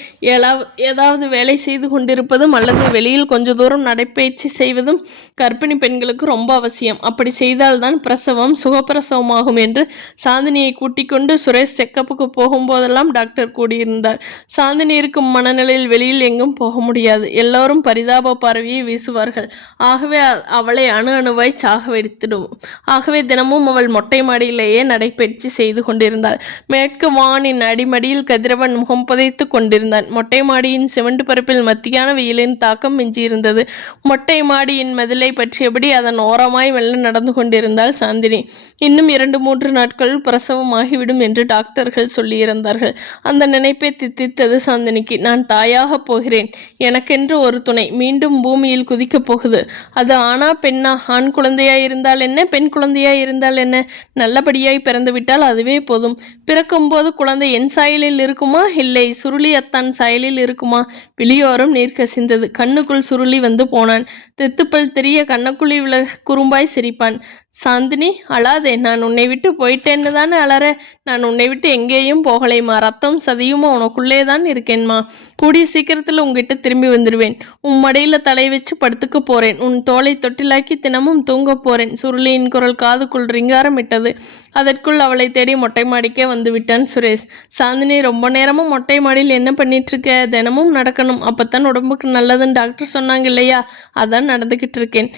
ஏதாவது வேலை செய்து கொண்டிருப்பதும் அல்லது வெளியில் கொஞ்ச தூரம் நடைப்பயிற்சி செய்வதும் கர்ப்பிணி பெண்களுக்கு ரொம்ப அவசியம். அப்படி செய்தால்தான் பிரசவம் சுகப்பிரசவமாகும் என்று சாந்தினியை கூட்டிக் கொண்டு சுரேஷ் செக்கப்புக்கு போகும்போதெல்லாம் டாக்டர் கூடியிருந்தார். சாந்தினி இருக்கும் மனநிலையில் வெளியில் எங்கும் போக முடியாது. எல்லோரும் பரிதாப பார்வையை வீசுவார்கள். ஆகவே அவளை அணு அணுவாய் சாக வெடித்திடும். ஆகவே தினமும் அவள் மொட்டை மாடியிலேயே நடைபயிற்சி செய்து கொண்டிருந்தாள். மேற்கு வானின் அடிமடியில் கதிரவன் முகம் புதைத்து கொண்டிருந்தான். மொட்டை மாடியின் சிமெண்ட் பரப்பில் மத்தியான வெயிலின் தாக்கம் மிஞ்சியிருந்தது. மொட்டை மாடியின் மதிலை பற்றியபடி அதன் ஓரமாய் மெல்ல நடந்து கொண்டிருந்தாள் சாந்தினி. இன்னும் 2-3 நாட்கள் பிரசவமாகிவிடும் என்று டாக்டர்கள் சொல்லியிருந்தார்கள். அந்த நினைப்பை தித்தித்தது சாந்தினிக்கு. நான் தாயாக போகிறேன். எனக்கென்று ஒரு துணை மீண்டும் பூமியில் குதிக்கப் போகுது. அது ஆனா பெண்ணா? ஆண் குழந்தையாய் இருந்தால் என்ன, பெண் குழந்தையாய் இருந்தால் என்ன? நல்லபடியாய் பிறந்துவிட்டால் அதுவே போதும். பிறக்கும்போது குழந்தை என் சாயலில் இருக்குமா, இல்லை சுருளி அத்தான் சாயலில் இருக்குமா? வெளியோரம் நீர் கசிந்தது. கண்ணுக்குள் சுருளி வந்து போனான். தெத்துப்பல் தெரிய கண்ணுக்குழி வில குறும்பாய் சிரிப்பான். சாந்தினி, அழாதே. நான் உன்னை விட்டு போயிட்டேன்னு தானே அலற? நான் உன்னை விட்டு எங்கேயும் போகலைம்மா. ரத்தம் சதியுமா உனக்குள்ளே தான் இருக்கேன்மா. கூடிய சீக்கிரத்தில் உங்ககிட்ட திரும்பி வந்துடுவேன். உன் மடியில் தலை வச்சு படுத்துக்க போறேன். உன் தோலை தொட்டிலாக்கி தினமும் தூங்க போறேன். சுருளியின் குரல் காதுக்குள் ரிங்காரம் இட்டது. அதற்குள் அவளை தேடி மொட்டை மாடிக்கே வந்து விட்டான் சுரேஷ். சாந்தினி, ரொம்ப நேரமும் மொட்டை மாடியில் என்ன பண்ணிட்டு இருக்க? தினமும் நடக்கணும், அப்பத்தான் உடம்புக்கு நல்லதுன்னு டாக்டர் சொன்னாங்க இல்லையா? அதான் நடந்துகிட்டு இருக்கேன்.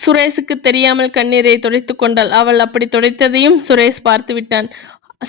சுரேஷுக்கு தெரியாமல் கண்ணீரை துடைத்து கொண்டாள். அவள் அப்படி துடைத்ததையும் சுரேஷ் பார்த்து விட்டான்.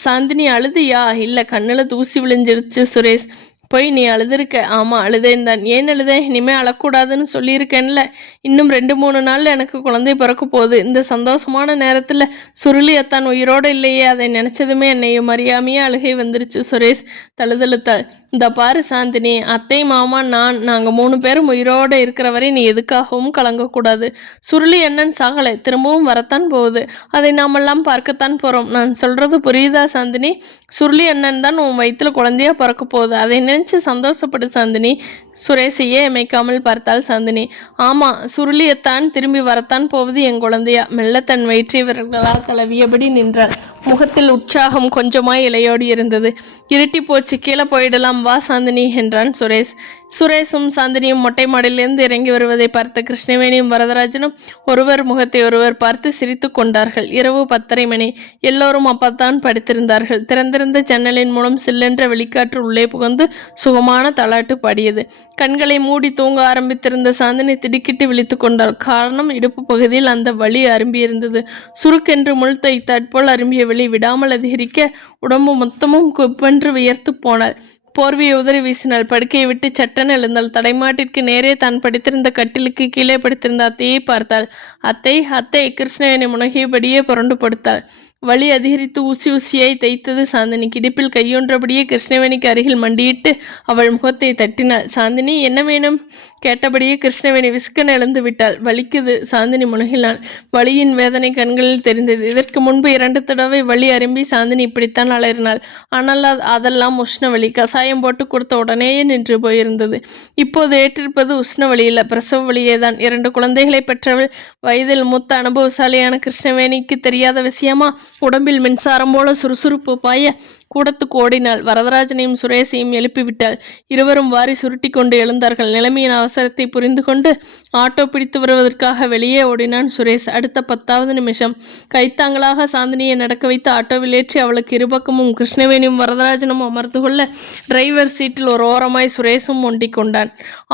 சாந்தினி, அழுதியா? இல்லை, கண்ணில் தூசி விழிஞ்சிருச்சு சுரேஷ். போய் நீ அழுதுருக்க? ஆமாம், அழுதேன் தான். ஏன் அழுதேன்? இனிமேல் அழக்கூடாதுன்னு சொல்லியிருக்கேன்ல. இன்னும் 2-3 நாளில் எனக்கு குழந்தை பிறக்க போகுது. இந்த சந்தோஷமான நேரத்தில் சுருளி அத்தான் உயிரோடு இல்லையே, அதை நினச்சதுமே என்னையும் அறியாமையே அழுகை வந்துருச்சு சுரேஷ். தழுதழுத்தாள். இந்த பாரு சாந்தினி, அத்தை, மாமா, நாங்கள் 3 பேரும் உயிரோடு இருக்கிற வரை நீ எதுக்காகவும் கலங்கக்கூடாது. சுருளி அண்ணன் சாகலை, திரும்பவும் வரத்தான் போகுது. அதை நாமெல்லாம் பார்க்கத்தான் போகிறோம். நான் சொல்கிறது புரியுதா சாந்தினி? சுருளி அண்ணன் தான் உன் வயிற்றுல குழந்தையா பிறக்க போகுது. அதை நினைச்சு சந்தோஷப்படு சாந்தினி. சுரேஷையே அமைக்காமல் பார்த்தாள் சாந்தினி. ஆமா, சுருளியத்தான் திரும்பி வரத்தான் போவது என் குழந்தையா. மெல்ல தன் வயிற்றியவர்களால் தளவியபடி நின்றாள். முகத்தில் உற்சாகம் கொஞ்சமாய் இலையோடு இருந்தது. இருட்டி போச்சு, கீழே போயிடலாம், வா சாந்தினி என்றான் சுரேஷ். சுரேஷும் சாந்தினியும் மொட்டை மாடியிலிருந்து இறங்கி வருவதை பார்த்த கிருஷ்ணவேணியும் வரதராஜனும் ஒருவர் முகத்தை ஒருவர் பார்த்து சிரித்து கொண்டார்கள். இரவு 10:30 மணி. எல்லோரும் அப்பத்தான் படுத்திருந்தார்கள். திறந்திருந்த ஜன்னலின் மூலம் சில்லென்ற வெளிக்காற்று உள்ளே புகுந்து சுகமான தாலாட்டு பாடியது. கண்களை மூடி தூங்க ஆரம்பித்திருந்த சாந்தினி திடுக்கிட்டு விழித்து கொண்டாள். காரணம், இடுப்பு பகுதியில் அந்த வலி அரும்பியிருந்தது. சுருக்கென்று முள் தைத்தாற்போல் அரும்பிய வலி விடாமல் அதிகரிக்க உடம்பு மொத்தமும் குப்பென்று வியர்த்து போனாள். போர்வையை உதறி வீசினாள். படுக்கையை விட்டு சட்டென எழுந்தாள். தடைமாட்டிற்கு நேரே தான் படுத்திருந்த கட்டிலுக்கு கீழே படுத்திருந்த அத்தையை பார்த்தாள். அத்தை, அத்தை! கிருஷ்ணவேணி முனகியபடியே புரண்டு படுத்தாள். வலி அதிகரித்து ஊசி ஊசியாய் தைத்தது சாந்தினி. கிடிப்பில் கையொன்றபடியே கிருஷ்ணவேணிக்கு அருகில் மண்டியிட்டு அவள் முகத்தை தட்டினாள். சாந்தினி, என்ன வேணும்? கேட்டபடியே கிருஷ்ணவேணி விசுக்கன் எழுந்து விட்டாள். வலிக்குது. சாந்தினி முனகினாள். வலியின் வேதனை கண்களில் தெரிந்தது. இதற்கு முன்பு 2 தடவை வலி அரும்பி சாந்தினி இப்படித்தான் அலறினாள். ஆனால் அதெல்லாம் உஷ்ண வலி. கசாயம் போட்டு கொடுத்த உடனேயே நின்று போயிருந்தது. இப்போது ஏற்றிருப்பது உஷ்ண வலி இல்லை, பிரசவ வலியேதான். 2 குழந்தைகளை பெற்றவள், வயதில் மூத்த அனுபவசாலியான கிருஷ்ணவேணிக்கு தெரியாத விஷயமா? உடம்பில் மின்சாரம் போல சுறுசுறுப்பு பாய கூடத்துக்கு ஓடினாள். வரதராஜனையும் சுரேஷையும் எழுப்பிவிட்டாள். இருவரும் வாரி சுருட்டி கொண்டு எழுந்தார்கள். நிலைமையின் அவசரத்தை புரிந்து கொண்டு ஆட்டோ பிடித்து வருவதற்காக வெளியே ஓடினான் சுரேஷ். அடுத்த 10வது நிமிஷம் கைத்தாங்களாக சாந்தினியை நடக்க வைத்து ஆட்டோவில் ஏற்றி அவளுக்கு இருபக்கமும் கிருஷ்ணவேணியும் வரதராஜனும் அமர்ந்து கொள்ள டிரைவர் சீட்டில் ஒரு ஓரமாய் சுரேஷும் ஒண்டிக் கொண்டான்.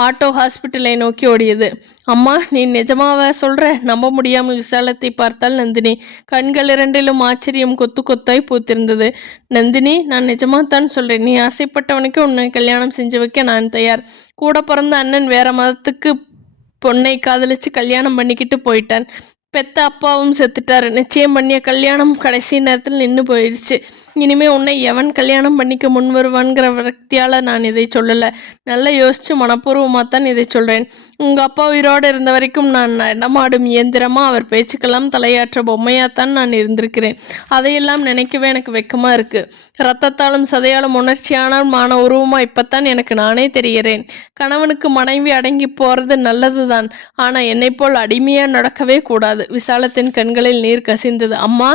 ஆட்டோ ஹாஸ்பிட்டலை நோக்கி ஓடியது. அம்மா, நீ நிஜமாவா சொல்ற? நம்ப முடியாமல் விசாலத்தை பார்த்தாள் நந்தினி. கண்கள் 2லும் ஆச்சரியம் கொத்து கொத்தாய் பூத்திருந்தது. நந்தினி, நான் நிஜமாத்தான் சொல்றேன். நீ ஆசைப்பட்டவனுக்கு உன்னை கல்யாணம் செஞ்சு வைக்க நான் தயார். கூட பிறந்த அண்ணன் வேற மதத்துக்கு பொண்ணை காதலிச்சு கல்யாணம் பண்ணிக்கிட்டு போயிட்டான். பெத்த அப்பாவும் செத்துட்டாரு. நிச்சயம் பண்ணிய கல்யாணம் கடைசி நேரத்தில் நின்று போயிடுச்சு. இனிமே உன்னை எவன் கல்யாணம் பண்ணிக்க முன் வருவான்கிற விரக்தியால் நான் இதை சொல்லலை. நல்லா யோசித்து மனப்பூர்வமாக தான் இதை சொல்கிறேன். உங்கள் அப்பா உயிரோடு இருந்த வரைக்கும் நான் நடமாடும் இயந்திரமாக, அவர் பேச்சுக்கெல்லாம் தலையாற்ற பொம்மையாத்தான் நான் இருந்திருக்கிறேன். அதையெல்லாம் நினைக்கவே எனக்கு வெக்கமாக இருக்குது. இரத்தத்தாலும் சதையாலும் உணர்ச்சியானால் மான உருவமாக இப்போத்தான் எனக்கு நானே தெரிகிறேன். கணவனுக்கு மனைவி அடங்கி போகிறது நல்லது தான், ஆனால் என்னை போல் அடிமையாக நடக்கவே கூடாது. விசாலத்தின் கண்களில் நீர் கசிந்தது. அம்மா,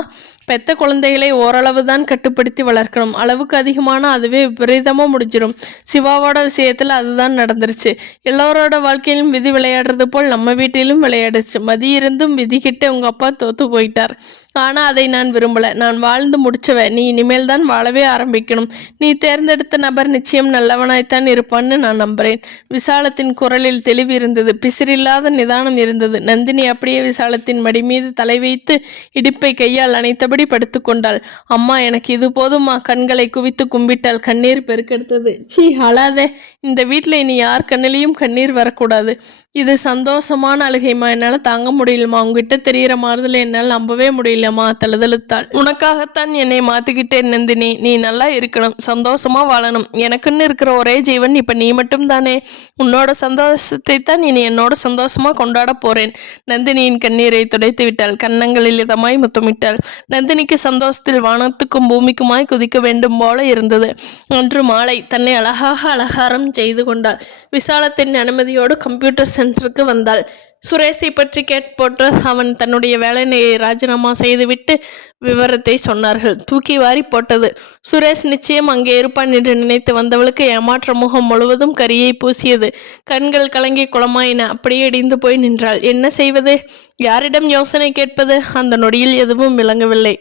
பெத்த குழந்தைகளை ஓரளவு தான் கட்டுப்படுத்தி வளர்க்கணும். அளவுக்கு அதிகமான அதுவே விபரீதமாக முடிஞ்சிடும். சிவாவோட விஷயத்தில் அதுதான் நடந்துருச்சு. எல்லோரோட வாழ்க்கையிலும் விதி விளையாடுறது போல் நம்ம வீட்டிலும் விளையாடுச்சு. மதி இருந்தும் விதிக்கிட்ட உங்கள் அப்பா தோத்து போயிட்டார். ஆனால் அதை நான் விரும்பலை. நான் வாழ்ந்து முடிச்சவ. நீ இனிமேல் தான் வாழவே ஆரம்பிக்கணும். நீ தேர்ந்தெடுத்த நபர் நிச்சயம் நல்லவனாய்த்தான் இருப்பான்னு நான் நம்புகிறேன். விசாலத்தின் குரலில் தெளிவு இருந்தது. பிசிறில்லாத நிதானம் இருந்தது. நந்தினி அப்படியே விசாலத்தின் மடி மீது தலை வைத்து இடுப்பை கையால் அணைத்தபடி படுத்து கொண்டாள். அம்மா, எனக்கு இது போதுமா? கண்களை குவித்து கும்பிட்டாள். கண்ணீர் பெருக்கெடுத்தது. சீ, அழாதே. இந்த வீட்டில் இனி யார் கண்ணிலையும் கண்ணீர் வரக்கூடாது. இது சந்தோஷமான அழுகைமா. என்னால் தாங்க முடியலமா. உங்ககிட்ட தெரிகிற மாறுதலை என்னால் நம்பவே முடியலம்மா. தழுதழுத்தாள். உனக்காகத்தான் என்னை மாற்றிக்கிட்டேன் நந்தினி. நீ நல்லா இருக்கணும், சந்தோஷமா வாழணும். எனக்குன்னு இருக்கிற ஒரே ஜீவன் இப்போ நீ மட்டும் தானே. உன்னோட சந்தோஷத்தை தான் இனி என்னோட சந்தோஷமா கொண்டாட போறேன். நந்தினியின் கண்ணீரை துடைத்து விட்டாள். கன்னங்களில் இதமாய் முத்தமிட்டாள். நந்தினிக்கு சந்தோஷத்தில் வானத்துக்கும் பூமிக்குமாய் குதிக்க வேண்டும் போல இருந்தது. அன்று மாலை தன்னை அழகாக அலங்காரம் செய்து கொண்டாள். விசாலத்தின் அனுமதியோடு கம்ப்யூட்டர் சென்டருக்கு வந்தாள். சுரேஷை பற்றி கேட்போட்டு அவன் தன்னுடைய வேலையை ராஜினாமா செய்துவிட்டு விவரத்தை சொன்னார்கள். தூக்கி வாரி போட்டது. சுரேஷ் நிச்சயம் அங்கே இருப்பான் என்று நினைத்து வந்தவளுக்கு ஏமாற்ற முகம் முழுவதும் கரியை பூசியது. கண்கள் கலங்கி குளமாயின. அப்படியே இடிந்து போய் நின்றாள். என்ன செய்வது? யாரிடம் யோசனை கேட்பது? அந்த நொடியில் எதுவும் விளங்கவில்லை.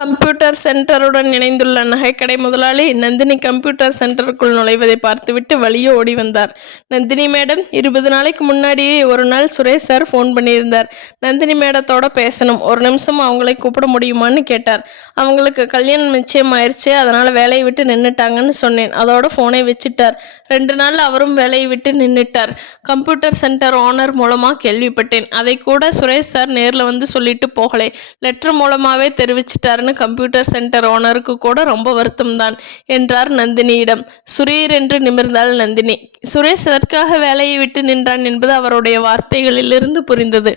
கம்ப்யூட்டர் சென்டருடன் இணைந்துள்ள நகைக்கடை முதலாளி நந்தினி கம்ப்யூட்டர் சென்டருக்குள் நுழைவதை பார்த்துவிட்டு வழியே ஓடி வந்தார். நந்தினி மேடம், 20 நாளைக்கு முன்னாடியே ஒரு நாள் சுரேஷ் சார் ஃபோன் பண்ணியிருந்தார். நந்தினி மேடத்தோட பேசணும். ஒரு நிமிஷம் அவங்களை கூப்பிட முடியுமான்னு கேட்டார். அவங்களுக்கு கல்யாணம் நிச்சயம் ஆயிடுச்சு, அதனால் வேலையை விட்டு நின்றுட்டாங்கன்னு சொன்னேன். அதோட ஃபோனை வச்சுட்டார். 2 நாளில் அவரும் வேலையை விட்டு நின்றுட்டார். கம்ப்யூட்டர் சென்டர் ஓனர் மூலமாக கேள்விப்பட்டேன். அதை கூட சுரேஷ் சார் நேரில் வந்து சொல்லிட்டு போகலை, லெட்டர் மூலமாகவே தெரிவிச்சிட்டாருன்னு கம்ப்யூட்டர் சென்டர் ஓனருக்கு கூட ரொம்ப வருத்தம் தான் என்றார் நந்தினியிடம். சுரீர் என்று நிமிர்ந்தாள் நந்தினி. சுரேஷ் எதற்காக வேலையை விட்டு நின்றான் என்பது அவருடைய வார்த்தைகளிலிருந்து புரிந்தது.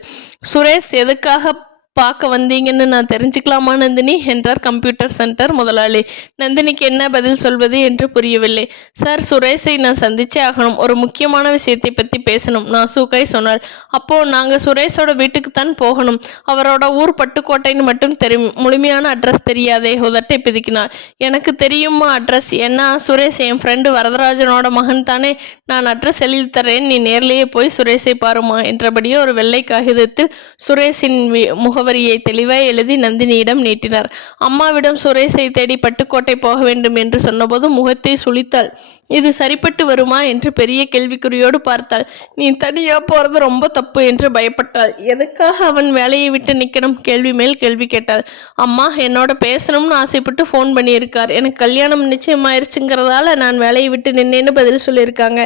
சுரேஷ் எதுக்காக பார்க்க வந்தீங்கன்னு நான் தெரிஞ்சுக்கலாமா நந்தினி என்றார் கம்ப்யூட்டர் சென்டர் முதலாளி. நந்தினிக்கு என்ன பதில் சொல்வது என்று புரியவில்லை. சார், சுரேஷை நான் சந்திச்சே ஆகணும். ஒரு முக்கியமான விஷயத்தை பற்றி பேசணும் நாசூக்காய் சொன்னாள். அப்போது நாங்கள் சுரேஷோட வீட்டுக்கு தான் போகணும். அவரோட ஊர் பட்டுக்கோட்டைன்னு மட்டும் தெரியும், முழுமையான அட்ரஸ் தெரியாதே. உதட்டை பிதிக்கினாள். எனக்கு தெரியுமா அட்ரஸ்? என்ன சுரேஷ் என் ஃப்ரெண்டு வரதராஜனோட மகன் தானே. நான் அட்ரஸ் எழுதி தரேன், நீ நேர்லேயே போய் சுரேஷை பாருமா என்றபடியே ஒரு வெள்ளை காகிதத்தில் சுரேஷின் முகவரியை தெளிவாய் எழுதி நந்தினியிடம் நீட்டினார். அம்மாவிடம் சுரேஷை தேடி பட்டுக்கோட்டை போக வேண்டும் என்று சொன்னபோது முகத்தை சுளித்தாள். இது சரிப்பட்டு வருமா என்று பெரிய கேள்விக்குறியோடு பார்த்தாள். நீ தனியாக போகிறது ரொம்ப தப்பு என்று பயப்பட்டாள். எதுக்காக அவன் வேலையை விட்டு நிற்கணும்? கேள்வி மேல் கேள்வி கேட்டாள். அம்மா என்னோட பேசணும்னு ஆசைப்பட்டு ஃபோன் பண்ணியிருக்கார். எனக்கு கல்யாணம் நிச்சயமாயிருச்சுங்கிறதால நான் வேலையை விட்டு நின்னேன்னு பதில் சொல்லியிருக்காங்க.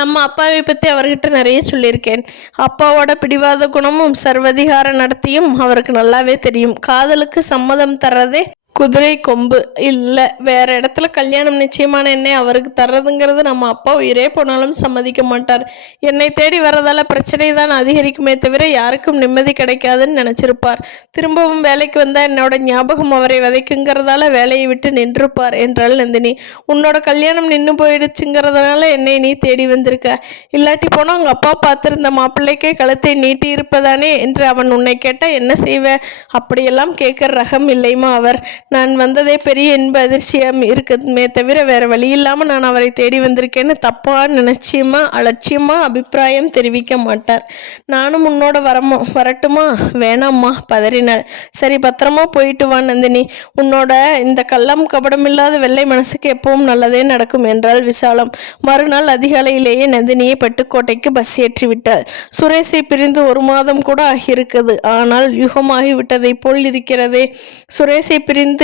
நம்ம அப்பாவை பற்றி அவர்கிட்ட நிறைய சொல்லியிருக்கேன். அப்பாவோட பிடிவாத குணமும் சர்வதிகார நடத்தியும் அவருக்கு நல்லாவே தெரியும். காதலுக்கு சம்மதம் தர்றதே குதிரை கொம்பு இல்லை. வேற இடத்துல கல்யாணம் நிச்சயமான என்னை அவருக்கு தர்றதுங்கிறது நம்ம அப்பா உயிரே போனாலும் சம்மதிக்க மாட்டார். என்னை தேடி வர்றதால பிரச்சனை தான் அதிகரிக்குமே தவிர யாருக்கும் நிம்மதி கிடைக்காதுன்னு நினச்சிருப்பார். திரும்பவும் வேலைக்கு வந்தால் என்னோட ஞாபகம் அவரை விதைக்குங்கிறதால வேலையை விட்டு நின்றுப்பார் என்றாள் நந்தினி. உன்னோட கல்யாணம் நின்று போயிடுச்சுங்கிறதுனால என்னை நீ தேடி வந்திருக்க. இல்லாட்டி போனால் உங்கள் அப்பா பார்த்துருந்த மாப்பிள்ளைக்கே கழுத்தை நீட்டி இருப்பதானே என்று அவன் உன்னை கேட்டால் என்ன செய்வ? அப்படியெல்லாம் கேட்குற ரகம் இல்லைமா அவர். நான் வந்ததே பெரிய இன்ப அதிர்ச்சியாக இருக்குதுமே தவிர வேறு வழி இல்லாமல் நான் அவரை தேடி வந்திருக்கேன்னு தப்பாக நிச்சயமாக அலட்சியமாக அபிப்பிராயம் தெரிவிக்க மாட்டார். நானும் உன்னோட வரட்டுமா? வேணாம்மா பதறினாள். சரி, பத்திரமா போயிட்டு வா நந்தினி. உன்னோட இந்த கள்ளம் கபடம் இல்லாத வெள்ளை மனசுக்கு எப்பவும் நல்லதே நடக்கும் என்றாள் விசாலம். மறுநாள் அதிகாலையிலேயே நந்தினியை பட்டுக்கோட்டைக்கு பஸ் ஏற்றி விட்டாள். சுரேஷை பிரிந்து 1 மாதம் கூட ஆகியிருக்குது. ஆனால் யுகமாகி விட்டதை போல் இருக்கிறதே. சுரேஷை பிரிந்து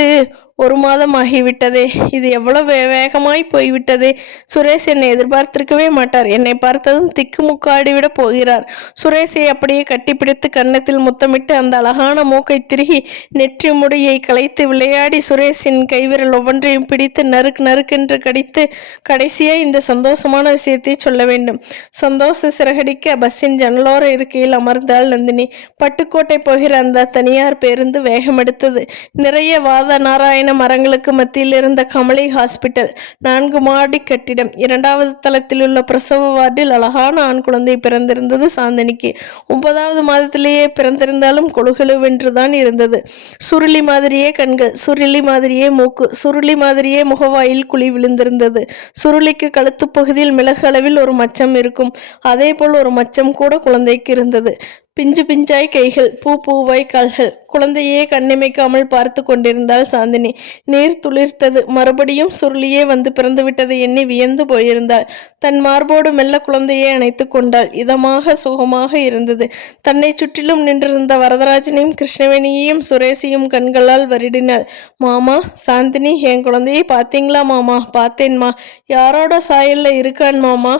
1 மாதம் ஆகிவிட்டதே. இது எவ்வளவு வேகமாய் போய்விட்டதே. சுரேஷ் என்னை எதிர்பார்த்திருக்கவே மாட்டார். என்னை பார்த்ததும் திக்குமுக்காடிவிட போகிறார். சுரேஷை அப்படியே கட்டிப்பிடித்து கன்னத்தில் முத்தமிட்டு அந்த அழகான மூக்கை திருகி நெற்றி முடியை களைத்து விளையாடி சுரேஷின் கைவிரல் ஒவ்வொன்றையும் பிடித்து நறுக்கென்று கடித்து கடைசியாக இந்த சந்தோஷமான விஷயத்தை சொல்ல வேண்டும். சந்தோஷ சிறகடிக்க பஸ்ஸின் ஜன்னலோர இருக்கையில் அமர்ந்தாள் நந்தினி. பட்டுக்கோட்டை போகிற அந்த தனியார் பேருந்து வேகமெடுத்தது. நிறைய வாத நாராயண பச்சைன மரங்களுக்கு மத்தியில் இருந்த கமலி ஹாஸ்பிட்டல். 4 மாடி கட்டிடம். 2வது தளத்தில் உள்ள பிரசவ வார்டில் அழகான ஆண் குழந்தை பிறந்திருந்தது சாந்தினிக்கு. 9வது மாதத்திலேயே பிறந்திருந்தாலும் கொழுகொழுவென்றுதான் இருந்தது. சுருளி மாதிரியே கண்கள், சுருளி மாதிரியே மூக்கு, சுருளி மாதிரியே முகவாயில் குழி விழுந்திருந்தது. சுருளிக்கு கழுத்து பகுதியில் மிளகு அளவில் ஒரு மச்சம் இருக்கும். அதேபோல் ஒரு மச்சம் கூட குழந்தைக்கு இருந்தது. பிஞ்சு பிஞ்சாய் கைகள், பூ பூவாய் கால்கள். குழந்தையே கண்ணிமைக்காமல் பார்த்து கொண்டிருந்தாள் சாந்தினி. நீர் துளிர்த்தது. மறுபடியும் சுருளியே வந்து பிறந்து விட்டதை எண்ணி வியந்து போயிருந்தாள். தன் மார்போடு மெல்ல குழந்தையை அணைத்து கொண்டாள். இதமாக சுகமாக இருந்தது. தன்னை சுற்றிலும் நின்றிருந்த வரதராஜனையும் கிருஷ்ணவேணியையும் சுரேஷையும் கண்களால் வருடினாள். மாமா, சாந்தினி, என் குழந்தையை பார்த்தீங்களா மாமா? பார்த்தேன்மா. யாரோட சாயல்ல இருக்கான் மாமா?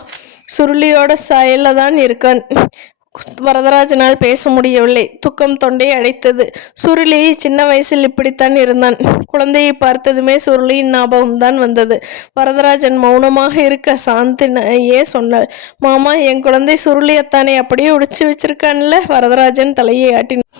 சுருளியோட சாயல்ல தான் இருக்கான். வரதராஜனால் பேச முடியவில்லை. துக்கம் தொண்டையை அடைத்தது. சுருளி சின்ன வயசில் இப்படித்தான் இருந்தான். குழந்தையை பார்த்ததுமே சுருளியின் ஞாபகம்தான் வந்தது. வரதராஜன் மௌனமாக இருக்க சாந்தினியே சொன்னாள். மாமா, என் குழந்தை சுருளியத்தானே அப்படியே உடிச்சு வச்சிருக்கான்ல? வரதராஜன் தலையை ஆட்டினான்.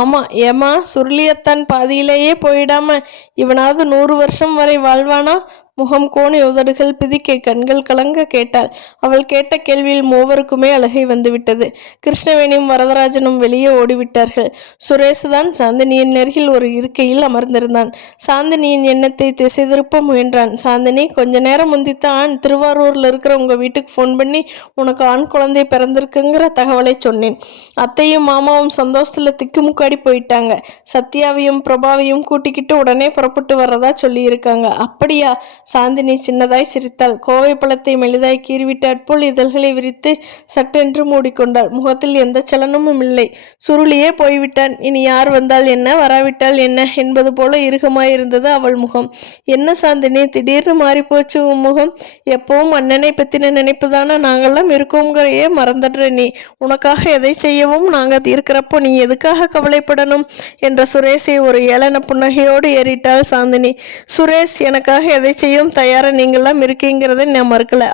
ஆமா. ஏமா, சுருளியத்தான் பாதியிலேயே போயிடாம இவனாவது 100 வருஷம் வரை வாழ்வானா? முகம் கோணி, உதடுகள் பிதிக்க, கண்கள் கலங்க கேட்டாள். அவள் கேட்ட கேள்வியில் மூவருக்குமே அழுகை வந்துவிட்டது. கிருஷ்ணவேணியும் வரதராஜனும் வெளியே ஓடிவிட்டார்கள். சுரேஷ் தான் சாந்தினியின் நெருகில் ஒரு இருக்கையில் அமர்ந்திருந்தான். சாந்தினியின் எண்ணத்தை திசை திருப்ப முயன்றான். சாந்தினி, கொஞ்ச நேரம் முந்தித்தான் திருவாரூரில் இருக்கிற உங்கள் வீட்டுக்கு ஃபோன் பண்ணி உனக்கு ஆண் குழந்தை பிறந்திருக்குங்கிற தகவலை சொன்னேன். அத்தையும் மாமாவும் சந்தோஷத்தில் திக்குமுக்காடி போயிட்டாங்க. சத்யாவையும் பிரபாவையும் கூட்டிக்கிட்டு உடனே புறப்பட்டு வர்றதா சொல்லியிருக்காங்க. அப்படியா? சாந்தினி சின்னதாய் சிரித்தாள். கோவை பழத்தை மெலிதாய் கீறிவிட்டாற்போல் இதழ்களை விரித்து சட்டென்று மூடிக்கொண்டாள். முகத்தில் எந்த சலனமும் இல்லை. சுருளியே போய்விட்டான். இனி யார் வந்தால் என்ன, வராவிட்டால் என்ன என்பது போல இறுகமாயிருந்தது அவள் முகம். என்ன சாந்தினி, திடீர்னு மாறிப்போச்சு உன் முகம்? எப்பவும் அண்ணனை பத்தின நினைப்புதானா? நாங்கள்லாம் இருக்கோங்கிறையே மறந்துடுற நீ. உனக்காக எதை செய்யவும் நாங்கள் இருக்கிறப்போ நீ எதுக்காக கவலைப்படணும் என்ற சுரேஷை ஒரு ஏளன புன்னகையோடு ஏறிட்டாள் சாந்தினி. சுரேஷ், எனக்காக எதை செய்ய தயாரா நீங்களாம் இருக்கீங்கிறத நான் மறுக்கல.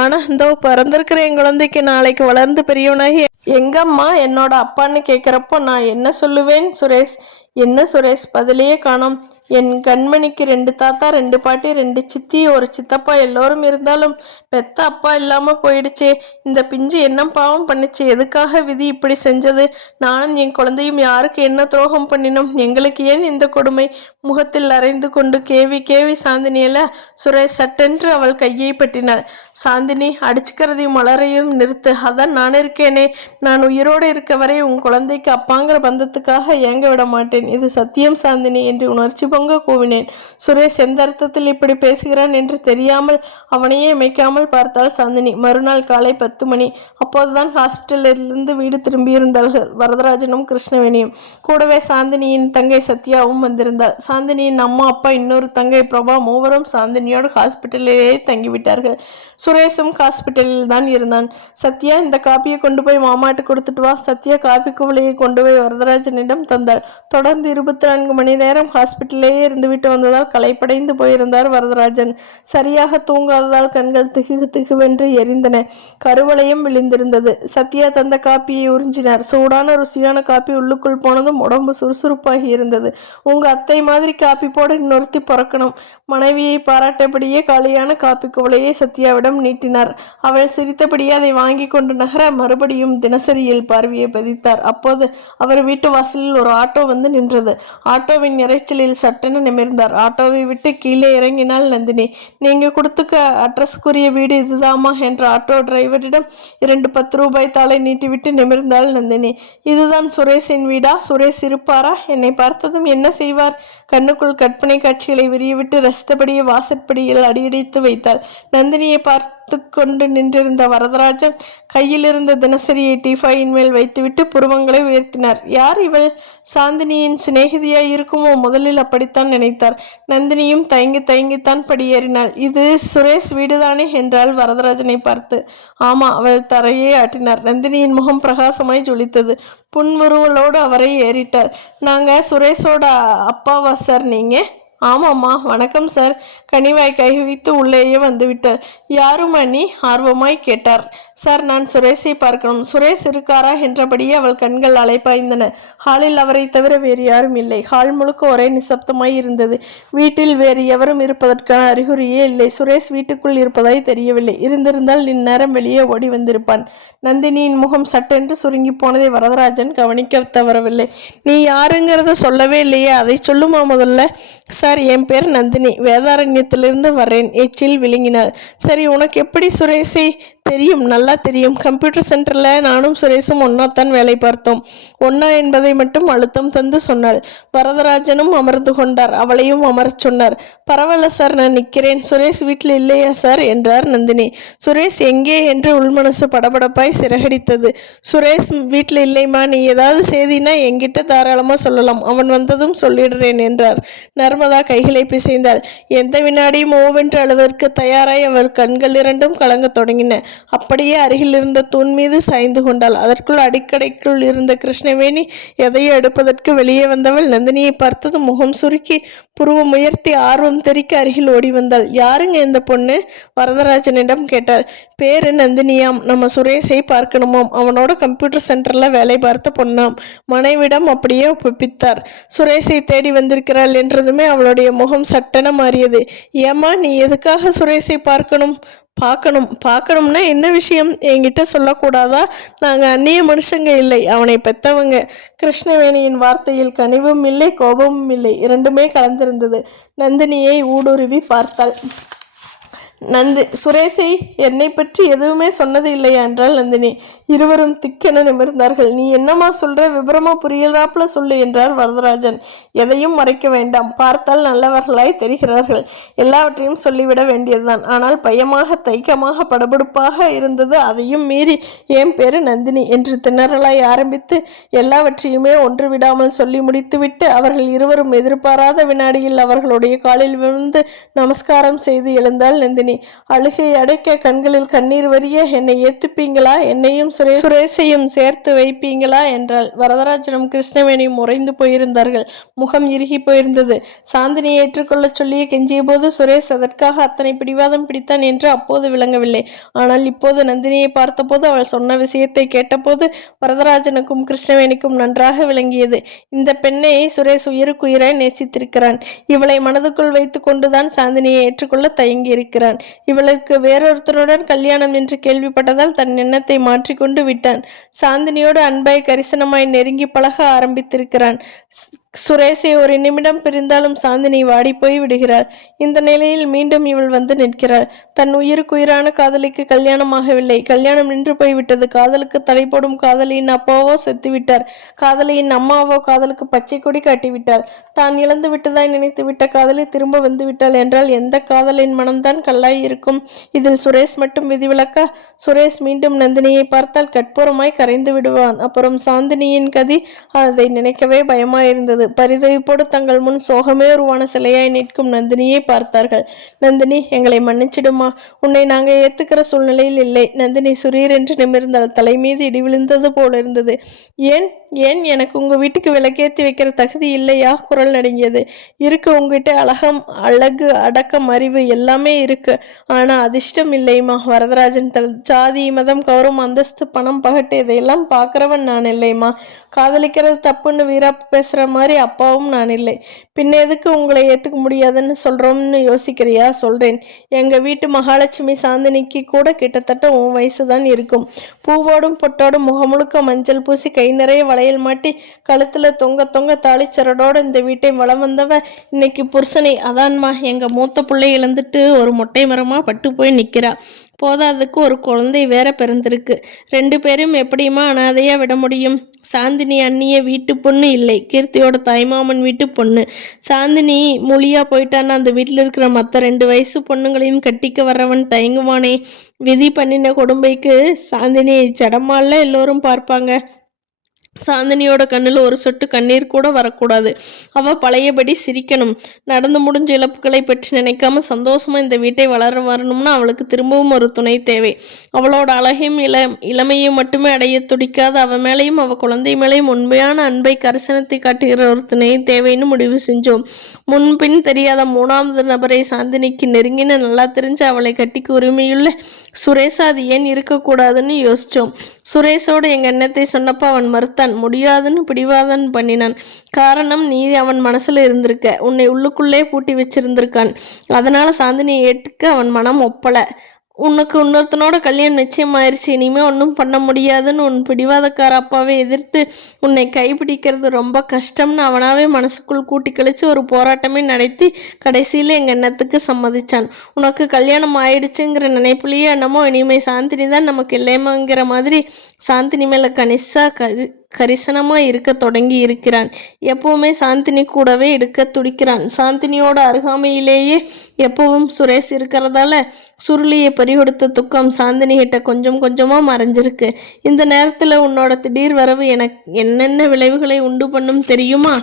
ஆனா இந்த பிறந்திருக்கிற என் குழந்தைக்கு நாளைக்கு வளர்ந்து பெரியவனாகி எங்கம்மா என்னோட அப்பான்னு கேட்குறப்போ நான் என்ன சொல்லுவேன்? சுரேஷ், என்ன சுரேஷ், பதிலையே காணோம். என் கண்மணிக்கு 2 தாத்தா, 2 பாட்டி, 2 சித்தி, ஒரு சித்தப்பா எல்லோரும் இருந்தாலும் பெத்த அப்பா இல்லாமல் போயிடுச்சே. இந்த பிஞ்சு என்ன பாவம் பண்ணிச்சு? எதுக்காக விதி இப்படி செஞ்சது? நானும் என் குழந்தையும் யாருக்கு என்ன துரோகம் பண்ணினோம்? எங்களுக்கு ஏன் இந்த கொடுமை? முகத்தில் அரைந்து கொண்டு கேவி சாந்தினியில சுரேஷ் சட்டென்று அவள் கையை பற்றினாள். சாந்தினி, அடிச்சுக்கிறதையும் மலரையும் நிறுத்து. அதான் நான் இருக்கேனே. நான் உயிரோடு இருக்க வரை உன் குழந்தைக்கு அப்பாங்கிற பந்தத்துக்காக ஏங்க விட மாட்டேன். இது சத்தியம் சாந்தினி என்று உணர்ச்சி பொங்க கூவினேன். சுரேஷ் எந்த அர்த்தத்தில் இப்படி பேசுகிறான் என்று தெரியாமல் அவனையே இமைக்காமல் பார்த்தாள் சாந்தினி. மறுநாள் காலை 10 மணி. அப்போதுதான் ஹாஸ்பிட்டலிலிருந்து வீடு திரும்பியிருந்தார்கள் வரதராஜனும் கிருஷ்ணவேணியும். கூடவே சாந்தினியின் தங்கை சத்யாவும் வந்திருந்தாள். சாந்தினியின் அம்மா, அப்பா, இன்னொரு தங்கை பிரபா மூவரும் சாந்தினியோடு ஹாஸ்பிட்டலிலேயே தங்கிவிட்டார்கள். சுரேஷும் ஹாஸ்பிட்டலில் தான் இருந்தான். சத்யா, இந்த காப்பியை கொண்டு போய் மாமாட்டு கொடுத்துட்டு வா. சத்யா காப்பி குவளையை கொண்டு போய் வரதராஜனிடம் தந்தாள். தொடர்ந்து 24 மணி நேரம் ஹாஸ்பிட்டலிலேயே இருந்துவிட்டு வந்ததால் களைப்படைந்து போயிருந்தார் வரதராஜன். சரியாக தூங்காததால் கண்கள் திகுவென்று எரிந்தன. கருவளையும் விழுந்திருந்தது. சத்யா தந்த காப்பியை உறிஞ்சினார். சூடான ருசியான காப்பி உள்ளுக்குள் போனதும் உடம்பு சுறுசுறுப்பாகி இருந்தது. உங்க அத்தை மாதிரி காப்பி போட இன்னொருத்தி பிறக்கணும். மனைவியை பாராட்டபடியே காலியான காப்பி குவளையை சத்யாவிடம் நீட்டினார். அவள் சிரித்தபடியே அதை வாங்கி கொண்டு நகர மறுபடியும் தினசரியில் பார்வையை பதித்தார். அப்போது அவர் வீட்டு வாசலில் ஒரு ஆட்டோ வந்து நின்றது. ஆட்டோவின் இறைச்சலில் சட்டென நிமிர்ந்தார். ஆட்டோவை விட்டு கீழே இறங்கினாள் நந்தினி. நீங்க கொடுத்துக்க அட்ரஸ்க்குரிய வீடு இதுதாமா என்ற ஆட்டோ டிரைவரிடம் 2 10 ரூபாய் தாளை நீட்டிவிட்டு நிமிர்ந்தாள் நந்தினி. இதுதான் சுரேஷின் வீடா? சுரேஷ் இருப்பாரா? என்னை பார்த்ததும் என்ன செய்வார்? கண்ணுக்குள் கற்பனை காட்சிகளை விரியவிட்டு ரசித்தபடியே வாசற்படியில் அடியடித்து வைத்தாள். நந்தினியை பார்த்து கொண்டு நின்றிருந்த வரதராஜன் கையில் இருந்த தினசரியை டீஃபாயின் மேல் வைத்துவிட்டு புருவங்களை உயர்த்தினார். யார் இவள்? சாந்தினியின் சிநேகிதியாய் இருக்குமோ? முதலில் அப்படித்தான் நினைத்தார். நந்தினியும் தயங்கித்தான் படியேறினாள். இது சுரேஷ் வீடுதானே என்றாள் வரதராஜனை பார்த்து. ஆமா, அவள் தரையே ஆட்டினார். நந்தினியின் முகம் பிரகாசமாய் ஜொலித்தது. புன்முறுவலோடு அவரை ஏறிட்டார். நாங்க சுரேஷோட அப்பாவா சார் நீங்க? ஆமாம்மா, வணக்கம் சார். கனிவாய் கைவித்து உள்ளேயே வந்துவிட்டார். யாரும்மா நீ? ஆர்வமாய் கேட்டார். சார், நான் சுரேஷை பார்க்கணும். சுரேஷ் இருக்காரா என்றபடியே அவள் கண்கள் அலைப்பாய்ந்தன. ஹாலில் அவரை தவிர வேறு யாரும் இல்லை. ஹால் முழுக்க ஒரே நிசப்தமாய் இருந்தது. வீட்டில் வேறு எவரும் இருப்பதற்கான அறிகுறியே இல்லை. சுரேஷ் வீட்டுக்குள் இருப்பதாய் தெரியவில்லை. இருந்திருந்தால் இந்நேரம் வெளியே ஓடி வந்திருப்பான். நந்தினியின் முகம் சட்டென்று சுருங்கி போனதை வரதராஜன் கவனிக்க தவறவில்லை. நீ யாருங்கிறத சொல்லவே இல்லையே, அதை சொல்லுமா முதல்ல. சார், என் பேர் நந்தினி, வேதாரண்யத்திலிருந்து வர்றேன். எச்சில் விழுங்கினார். சரி, உனக்கு எப்படி சுரேஷை தெரியும்? நல்லா தெரியும். கம்ப்யூட்டர் சென்டரில் நானும் சுரேஷும் ஒன்னாத்தான் வேலை பார்த்தோம். ஒன்னா என்பதை மட்டும் அழுத்தம் தந்து சொன்னாள். வரதராஜனும் அமர்ந்து கொண்டார். அவளையும் அமரச் சொன்னார். பரவாயில்ல சார், நான் நிற்கிறேன். சுரேஷ் வீட்டில் இல்லையா சார் என்றார் நந்தினி. சுரேஷ் எங்கே என்று உள்மனசு படபடப்பாய் சிறகடித்தது. சுரேஷ் வீட்டில் இல்லைம்மா, நீ ஏதாவது செய்தினா என்கிட்ட தாராளமாக சொல்லலாம். அவன் வந்ததும் சொல்லிடுறேன் என்றார். நர்மதா கைகளை பிசைந்தாள். எந்த வினாடியும் ஓவென்று அழுவதற்கு தயாராய் அவள் கண்கள் இரண்டும் கலங்கத் தொடங்கின. அப்படியே அருகில் இருந்த தூண் மீது சாய்ந்து கொண்டாள். அதற்குள் அடிக்கடைக்குள் இருந்த கிருஷ்ணவேணி எதையோ எடுப்பதற்கு வெளியே வந்தவள் நந்தினியை பார்த்தது முகம் சுருக்கி புருவம் உயர்த்தி ஆர்வம் தெரிக்க அருகில் ஓடி வந்தாள். யாருங்க இந்த பொண்ணு? வரதராஜனிடம் கேட்டாள். பேரு நந்தினியாம். நம்ம சுரேஷை பார்க்கணுமாம். அவனோட கம்ப்யூட்டர் சென்டரில் வேலை பார்த்த பொண்ணாம். மனைவிடம் அப்படியே ஒப்பித்தார். சுரேஷை தேடி வந்திருக்கிறாள் என்றதுமே அவளுடைய முகம் சட்டென மாறியது. ஏம்மா, நீ எதுக்காக சுரேஷை பார்க்கணும்னா என்ன விஷயம்? என்கிட்ட சொல்லக்கூடாதா? நாங்கள் அந்நிய மனுஷங்க இல்லை, அவனை பெற்றவங்க. கிருஷ்ணவேணியின் வார்த்தையில் கனிவும் இல்லை, கோபமும் இல்லை, இரண்டுமே கலந்திருந்தது. நந்தினியை ஊடுருவி பார்த்தாள். சுரேஷை என்னை பற்றி எதுவுமே சொன்னது இல்லையா என்றாள் நந்தினி. இருவரும் திக்கென நிமிர்ந்தார்கள். நீ என்னம்மா சொல்ற? விபரமா புரியலாப்புல சொல்லு என்றார் வரதராஜன். எதையும் மறைக்க வேண்டாம். பார்த்தால் நல்லவர்களாய் தெரிகிறார்கள். எல்லாவற்றையும் சொல்லிவிட வேண்டியதுதான். ஆனால் பயமாக, தைக்கமாக, படபடுப்பாக இருந்தது. அதையும் மீறி என் பேரு நந்தினி என்று திணறலாய் ஆரம்பித்து எல்லாவற்றையுமே ஒன்று விடாமல் சொல்லி முடித்துவிட்டு அவர்கள் இருவரும் எதிர்பாராத வினாடியில் அவர்களுடைய காலில் விழுந்து நமஸ்காரம் செய்து எழுந்தாள் நந்தினி. அழுகை அடைக்க கண்களில் கண்ணீர் வரிய, என்னை ஏற்றுப்பீங்களா? என்னையும் சுரேஷையும் சேர்த்து வைப்பீங்களா என்றாள். வரதராஜனும் கிருஷ்ணவேணியும் உறைந்து போயிருந்தார்கள். முகம் இறுகி போயிருந்தது. சாந்தினியை ஏற்றுக்கொள்ள சொல்லிய கெஞ்சிய போது சுரேஷ் அதற்காக அத்தனை பிடிவாதம் பிடித்தான் என்று அப்போது விளங்கவில்லை. ஆனால் இப்போது நந்தினியை பார்த்தபோது, அவள் சொன்ன விஷயத்தை கேட்டபோது வரதராஜனுக்கும் கிருஷ்ணவேணிக்கும் நன்றாக விளங்கியது. இந்த பெண்ணை சுரேஷ் உயிருக்குயிராய் நேசித்திருக்கிறான். இவளை மனதுக்குள் வைத்து கொண்டுதான் சாந்தினியை ஏற்றுக்கொள்ள தயங்கி இருக்கிறான். இவளுக்கு வேறொருத்தனுடன் கல்யாணம் என்று கேள்விப்பட்டதால் தன் எண்ணத்தை மாற்றிக்கொண்டு விட்டான். சாந்தினியோடு அன்பாய் கரிசனமாய் நெருங்கி பழக ஆரம்பித்திருக்கிறான். சுரேஷை ஒரு நிமிடம் பிரிந்தாலும் சாந்தினி வாடி போய் விடுகிறாள். இந்த நிலையில் மீண்டும் இவள் வந்து நிற்கிறாள். தன் உயிருக்குயிரான காதலிக்கு கல்யாணமாகவில்லை. கல்யாணம் நின்று போய்விட்டது. காதலுக்கு தடை போடும் காதலியின் அப்பாவோ செத்துவிட்டார். காதலியின் அம்மாவோ காதலுக்கு பச்சை கொடி காட்டிவிட்டாள். தான் இழந்து விட்டதாய் நினைத்து விட்ட காதலி திரும்ப வந்து விட்டாள் என்றால் எந்த காதலின் மனம்தான் கல்லாய் இருக்கும்? இதில் சுரேஷ் மட்டும் விதிவிலக்கா? சுரேஷ் மீண்டும் நந்தினியை பார்த்தால் கற்பூரமாய் கரைந்து விடுவான். அப்புறம் சாந்தினியின் கதி, அதை நினைக்கவே பயமாயிருந்தது. பரிதவிப்போடு தங்கள் முன் சோகமே உருவான சிலையாய் நிற்கும் நந்தினியை பார்த்தார்கள். நந்தினி, எங்களை மன்னிச்சிடுமா, உன்னை நாங்கள் ஏத்துக்கிற சூழ்நிலையில் இல்லை. நந்தினி சுரீர் என்று நிமிர்ந்தாள். தலை மீது இடி விழுந்தது போல இருந்தது. ஏன் ஏன் எனக்கு உங்க வீட்டுக்கு விளக்கேற்றி வைக்கிற தகுதி இல்லையா? குரல் நடுங்கியது. இருக்கு, உங்ககிட்ட அழகு, அடக்கம், அறிவு எல்லாமே இருக்கு. ஆனா அதிர்ஷ்டம் இல்லைம்மா. வரதராஜன் ஜாதி, மதம், கௌரவம், அந்தஸ்து, பணம், பகட்டு இதையெல்லாம் பார்க்குறவன் நான் இல்லைம்மா. காதலிக்கிறது தப்புன்னு வீராப்பு பேசுகிற மாதிரி அப்பாவும் நான் இல்லை. பின்ன எதுக்கு உங்களை ஏற்றுக்க முடியாதுன்னு சொல்கிறோம்னு யோசிக்கிறியா? சொல்கிறேன். எங்கள் வீட்டு மகாலட்சுமி சாந்தினிக்கு கூட கிட்டத்தட்ட உன் வயசு தான் இருக்கும். பூவோடும் பொட்டோடும் முகமுழுக்க மஞ்சள் பூசி கை நிறைய வளையல் மாட்டி கழுத்தில் தொங்க தொங்க தாளிச்சரடோடு இந்த வீட்டை வளம் வந்தவ இன்னைக்கு புருஷனை, அதான்மா எங்கள் மூத்த பிள்ளை இழந்துட்டு ஒரு மொட்டை மரமாக பட்டு போய் நிற்கிறா. போதாதுக்கு ஒரு குழந்தை வேற பிறந்திருக்கு. 2 பேரும் எப்படியுமா அனாதையா விட முடியும்? சாந்தினி அண்ணிய வீட்டு பொண்ணு இல்லை, கீர்த்தியோட தாய்மாமன் வீட்டு பொண்ணு. சாந்தினி மொழியா போயிட்டான்னா அந்த வீட்டில் இருக்கிற மற்ற 2 வயசு பொண்ணுங்களையும் கட்டிக்க வர்றவன் தயங்குவானே. விதி பண்ணின கொடுமைக்கு சாந்தினி சடமால எல்லோரும் பார்ப்பாங்க. சாந்தினியோட கண்ணில் ஒரு சொட்டு கண்ணீர் கூட வரக்கூடாது. அவள் பழையபடி சிரிக்கணும். நடந்து முடிஞ்ச இழப்புகளை பற்றி நினைக்காம சந்தோஷமா இந்த வீட்டை வளர வரணும்னா அவளுக்கு திரும்பவும் ஒரு துணை தேவை. அவளோட அழகையும் இளமையும் மட்டுமே அடைய துடிக்காத அவள் மேலேயும் அவள் குழந்தை மேலேயும் உண்மையான அன்பை கரிசனத்தை காட்டுகிற ஒரு துணை தேவைன்னு முடிவு செஞ்சோம். முன்பின் தெரியாத மூணாவது நபரை சாந்தினிக்கு நெருங்கின நல்லா தெரிஞ்சு அவளை கட்டிக்கு உரிமையுள்ள சுரேஷ் அது ஏன் இருக்கக்கூடாதுன்னு யோசித்தோம். சுரேஷோட எங்கள் எண்ணத்தை சொன்னப்போ அவன் மறுத்தான். முடியாதுன்னு பிடிவாதம் பண்ணினான். காரணம், நீ அவன் மனசுல இருந்திருக்க, உன்னை உள்ளுக்குள்ளே பூட்டி வச்சிருந்திருக்கான். அதனால சாந்தினியை ஏற்றுக்க அவன் மனம் ஒப்பலை. உனக்கு இன்னொருத்தனோட கல்யாணம் நிச்சயமாயிருச்சு, இனிமே ஒன்றும் பண்ண முடியாதுன்னு உன் பிடிவாதக்கார அப்பாவை எதிர்த்து உன்னை கைப்பிடிக்கிறது ரொம்ப கஷ்டம்னு அவனாவே மனசுக்குள் கூட்டி கழிச்சு ஒரு போராட்டமே நடத்தி கடைசியில் எங்கள் எண்ணத்துக்கு சம்மதிச்சான். உனக்கு கல்யாணம் ஆயிடுச்சுங்கிற நினைப்புலேயே என்னமோ இனிமே சாந்தினி தான் நமக்கு இல்லையமாங்கிற மாதிரி சாந்தினி மேலே கரிசனமாக இருக்க தொடங்கி இருக்கிறான். எப்பவுமே சாந்தினி கூடவே எடுக்க துடிக்கிறான். சாந்தினியோட அருகாமையிலேயே எப்பவும் சுரேஷ் இருக்கிறதால சுருளியை பறிகொடுத்த துக்கம் சாந்தினி கிட்ட கொஞ்சம் கொஞ்சமாக மறைஞ்சிருக்கு. இந்த நேரத்தில் உன்னோட திடீர் வரவு எனக்கு என்னென்ன விளைவுகளை உண்டு பண்ணும் தெரியுமா?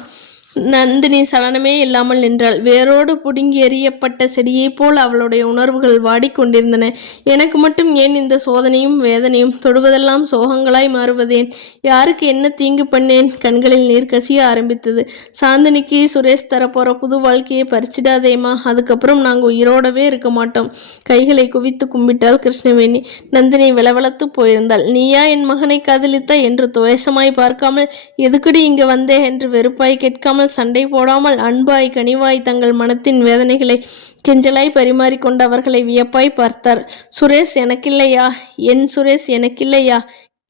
நந்தினி சலனமே இல்லாமல் நின்றாள். வேரோடு புடுங்கி எறியப்பட்ட செடியைப் போல் அவளுடைய உணர்வுகள் வாடிக்கொண்டிருந்தன. எனக்கு மட்டும் ஏன் இந்த சோதனையும் வேதனையும்? தொடுவதெல்லாம் சோகங்களாய் மாறுவதேன்? யாருக்கு என்ன தீங்கு பண்ணேன்? கண்களில் நீர் கசிய ஆரம்பித்தது. சாந்தினிக்கு சுரேஷ் தரப்போற புது வாழ்க்கையை பறிச்சிடாதேம்மா, அதுக்கப்புறம் நாங்கள் உயிரோடவே இருக்க மாட்டோம். கைகளை குவித்து கும்பிட்டாள் கிருஷ்ணவேணி. நந்தினி விளவளத்து போயிருந்தாள். நீயா என் மகனை காதலித்த என்று துவேஷமாய் பார்க்காமல், எதுக்குடி இங்கே வந்தே என்று வெறுப்பாய் கேட்காமல், சண்டை போடாமல் அன்பாய் கனிவாய் தங்கள் மனத்தின் வேதனைகளை கெஞ்சலாய் பரிமாறிக்கொண்டவர்களை வியப்பாய் பார்த்தார். சுரேஷ் எனக்கில்லையா? என் சுரேஷ் எனக்கில்லையா?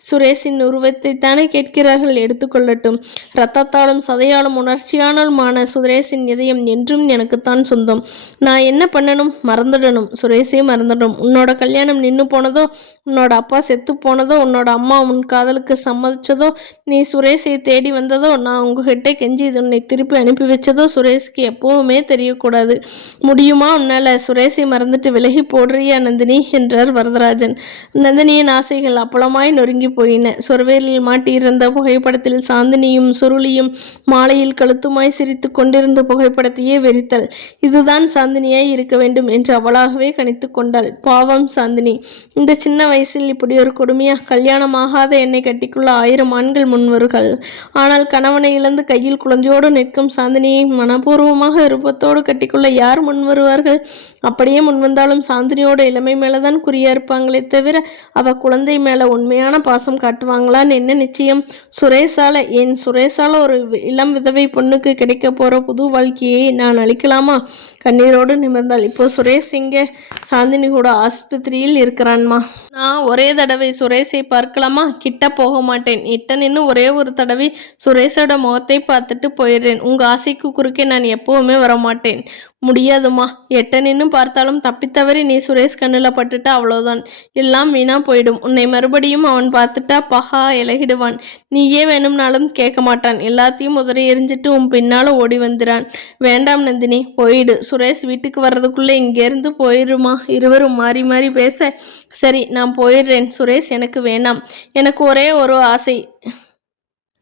சுரேஷின் உருவத்தை தானே கேட்கிறார்கள், எடுத்துக்கொள்ளட்டும். இரத்தத்தாலும் சதையாலும் உணர்ச்சியானாலுமான சுரேஷின் இதயம் என்றும் எனக்குத்தான் சொந்தம். நான் என்ன பண்ணணும்? மறந்துடணும், சுரேஷே மறந்துடும். உன்னோட கல்யாணம் நின்று போனதோ, உன்னோட அப்பா செத்து போனதோ, உன்னோட அம்மா உன் காதலுக்கு சம்மதிச்சதோ, நீ சுரேஷை தேடி வந்ததோ, நான் உங்ககிட்ட கெஞ்சி உன்னை திருப்பி அனுப்பி வச்சதோ சுரேஷ்க்கு எப்போவுமே தெரியக்கூடாது. முடியுமா உன்னால? சுரேஷை மறந்துட்டு விலகி போடுறியா நந்தினி என்றார் வரதராஜன். நந்தினியின் ஆசைகள் அப்பளமாய் நொறுங்கி போயின. சொர்வேலில் மாட்டியிருந்த புகைப்படத்தில் சாந்தினியும் சுருளியும் மாலையில் கழுத்துமாய் சிரித்து கொண்டிருந்த புகைப்படத்தையே வெறித்தல். இதுதான் சாந்தினியாய் இருக்க வேண்டும் என்று அவளாகவே கணித்து கொண்டாள். பாவம் சாந்தினி, இந்த சின்ன வயசில் இப்படி ஒரு கொடுமையா? கல்யாணமாகாத என்னை கட்டிக்குள்ள 1000 ஆண்கள் முன்வர்கள். ஆனால் கணவனை இழந்து கையில் குழந்தையோடு நிற்கும் சாந்தினியை மனப்பூர்வமாக விருப்பத்தோடு கட்டிக்குள்ள யார் முன்வருவார்கள்? அப்படியே முன்வந்தாலும் சாந்தினியோட இளமை மேலதான் குறியா இருப்பாங்களே தவிர அவ குழந்தை மேல உண்மையான பாசம் காட்டுவாங்களான்னு என்ன நிச்சயம்? சுரேஷால ஒரு இளம் விதவை பொண்ணுக்கு கிடைக்க போற புது வாழ்க்கையை நான் அளிக்கலாமா? கண்ணீரோடு நிமிர்ந்தாள். இப்போ சுரேஷ் இங்கே சாந்தினி கூட ஆஸ்பத்திரியில் இருக்கிறான்மா. நான் ஒரே தடவை சுரேஷை பார்க்கலாமா? கிட்ட போக மாட்டேன். இட்ட நின்று ஒரே ஒரு தடவை சுரேஷோட முகத்தை பார்த்துட்டு போயிடுறேன். உங்க ஆசைக்கு குறுக்கே நான் எப்பவுமே வரமாட்டேன். முடியாதுமா. எட்ட நின்று பார்த்தாலும் தப்பித்தவறி நீ சுரேஷ் கண்ணில் பட்டுட்டா அவ்வளோதான், எல்லாம் வீணா போயிடும். உன்னை மறுபடியும் அவன் பார்த்துட்டா பகா இலகிடுவான். நீயே வேணும்னாலும் கேட்க மாட்டான். எல்லாத்தையும் உதறி எரிஞ்சிட்டு உன் பின்னால ஓடி வந்துடான். வேண்டாம் நந்தினி, போயிடு. சுரேஷ் வீட்டுக்கு வர்றதுக்குள்ளே இங்கேருந்து போயிடுமா. இருவரும் மாறி மாறி பேச, சரி நான் போயிடுறேன். சுரேஷ் எனக்கு வேணாம். எனக்கு ஒரே ஒரு ஆசை,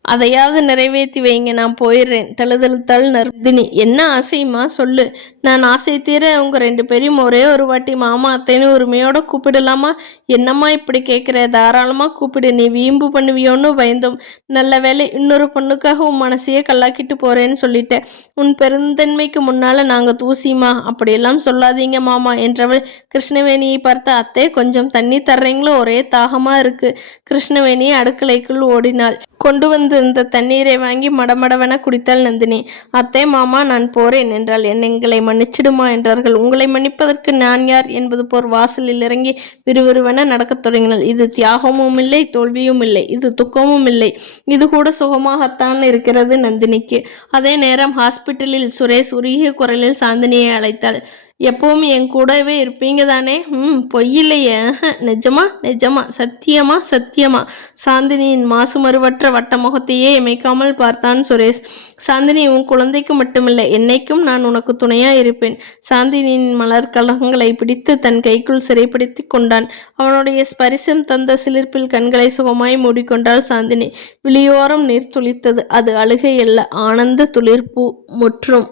அதையாவது நிறைவேற்றி வைங்க, நான் போயிடுறேன். தழுதழுத்தாள் நந்தினி. என்ன ஆசைமா சொல்லு. நான் ஆசை தீர உங்கள் 2 பேரையும் ஒரே ஒரு வாட்டி மாமா அத்தைன்னு உரிமையோட கூப்பிடலாமா? என்னம்மா இப்படி கேட்குற? தாராளமாக கூப்பிடு. நீ வீம்பு பண்ணுவியோன்னு பயந்தோம். நல்ல வேலை, இன்னொரு பொண்ணுக்காக உன் மனசையே கல்லாக்கிட்டு போகிறேன்னு சொல்லிட்டேன். உன் பெருந்தன்மைக்கு முன்னால் நாங்கள் தூசிமா. அப்படியெல்லாம் சொல்லாதீங்க மாமா என்றவள் கிருஷ்ணவேணியை பார்த்த, அத்தை கொஞ்சம் தண்ணி தர்றீங்களோ? ஒரே தாகமாக இருக்குது. கிருஷ்ணவேணி அடுக்கலைக்குள் ஓடினாள். கொண்டு வந்திருந்த தண்ணீரை வாங்கி மடமடவென குடித்தாள் நந்தினி. அத்தை மாமா நான் போறேன் என்றாள். எங்களை மன்னிச்சிடுமா என்றார்கள். உங்களை மன்னிப்பதற்கு நான் யார் என்பது போர் வாசலில் இறங்கி விறுவிறுவென நடக்கத் தொடங்கினாள். இது தியாகமும் இல்லை, தோல்வியும் இல்லை, இது துக்கமும் இல்லை, இது கூட சுகமாகத்தான் இருக்கிறது நந்தினிக்கு. அதே நேரம் ஹாஸ்பிட்டலில் சுரேஷ் உருகிய குரலில் சாந்தினியை அழைத்தாள். எப்பவும் என் கூடவே இருப்பீங்க தானே? பொய்யில்லையே. நிஜமா நிஜமா சத்தியமா சத்தியமா. சாந்தினியின் மாசு மறுவற்ற வட்ட முகத்தையே இமைக்காமல் பார்த்தான் சுரேஷ். சாந்தினி, உன் குழந்தைக்கு மட்டுமில்லை, என்னைக்கும் நான் உனக்கு துணையா இருப்பேன். சாந்தினியின் மலர் கலங்களை பிடித்து தன் கைக்குள் சிறைப்படுத்தி கொண்டான். அவனுடைய ஸ்பரிசம் தந்த சிலிர்ப்பில் கண்களை சுகமாய் மூடிக்கொண்டாள் சாந்தினி. விழியோரம் நீர் துளித்தது. அது அழுகை அல்ல, ஆனந்த துளிர்ப்பு முற்றும்.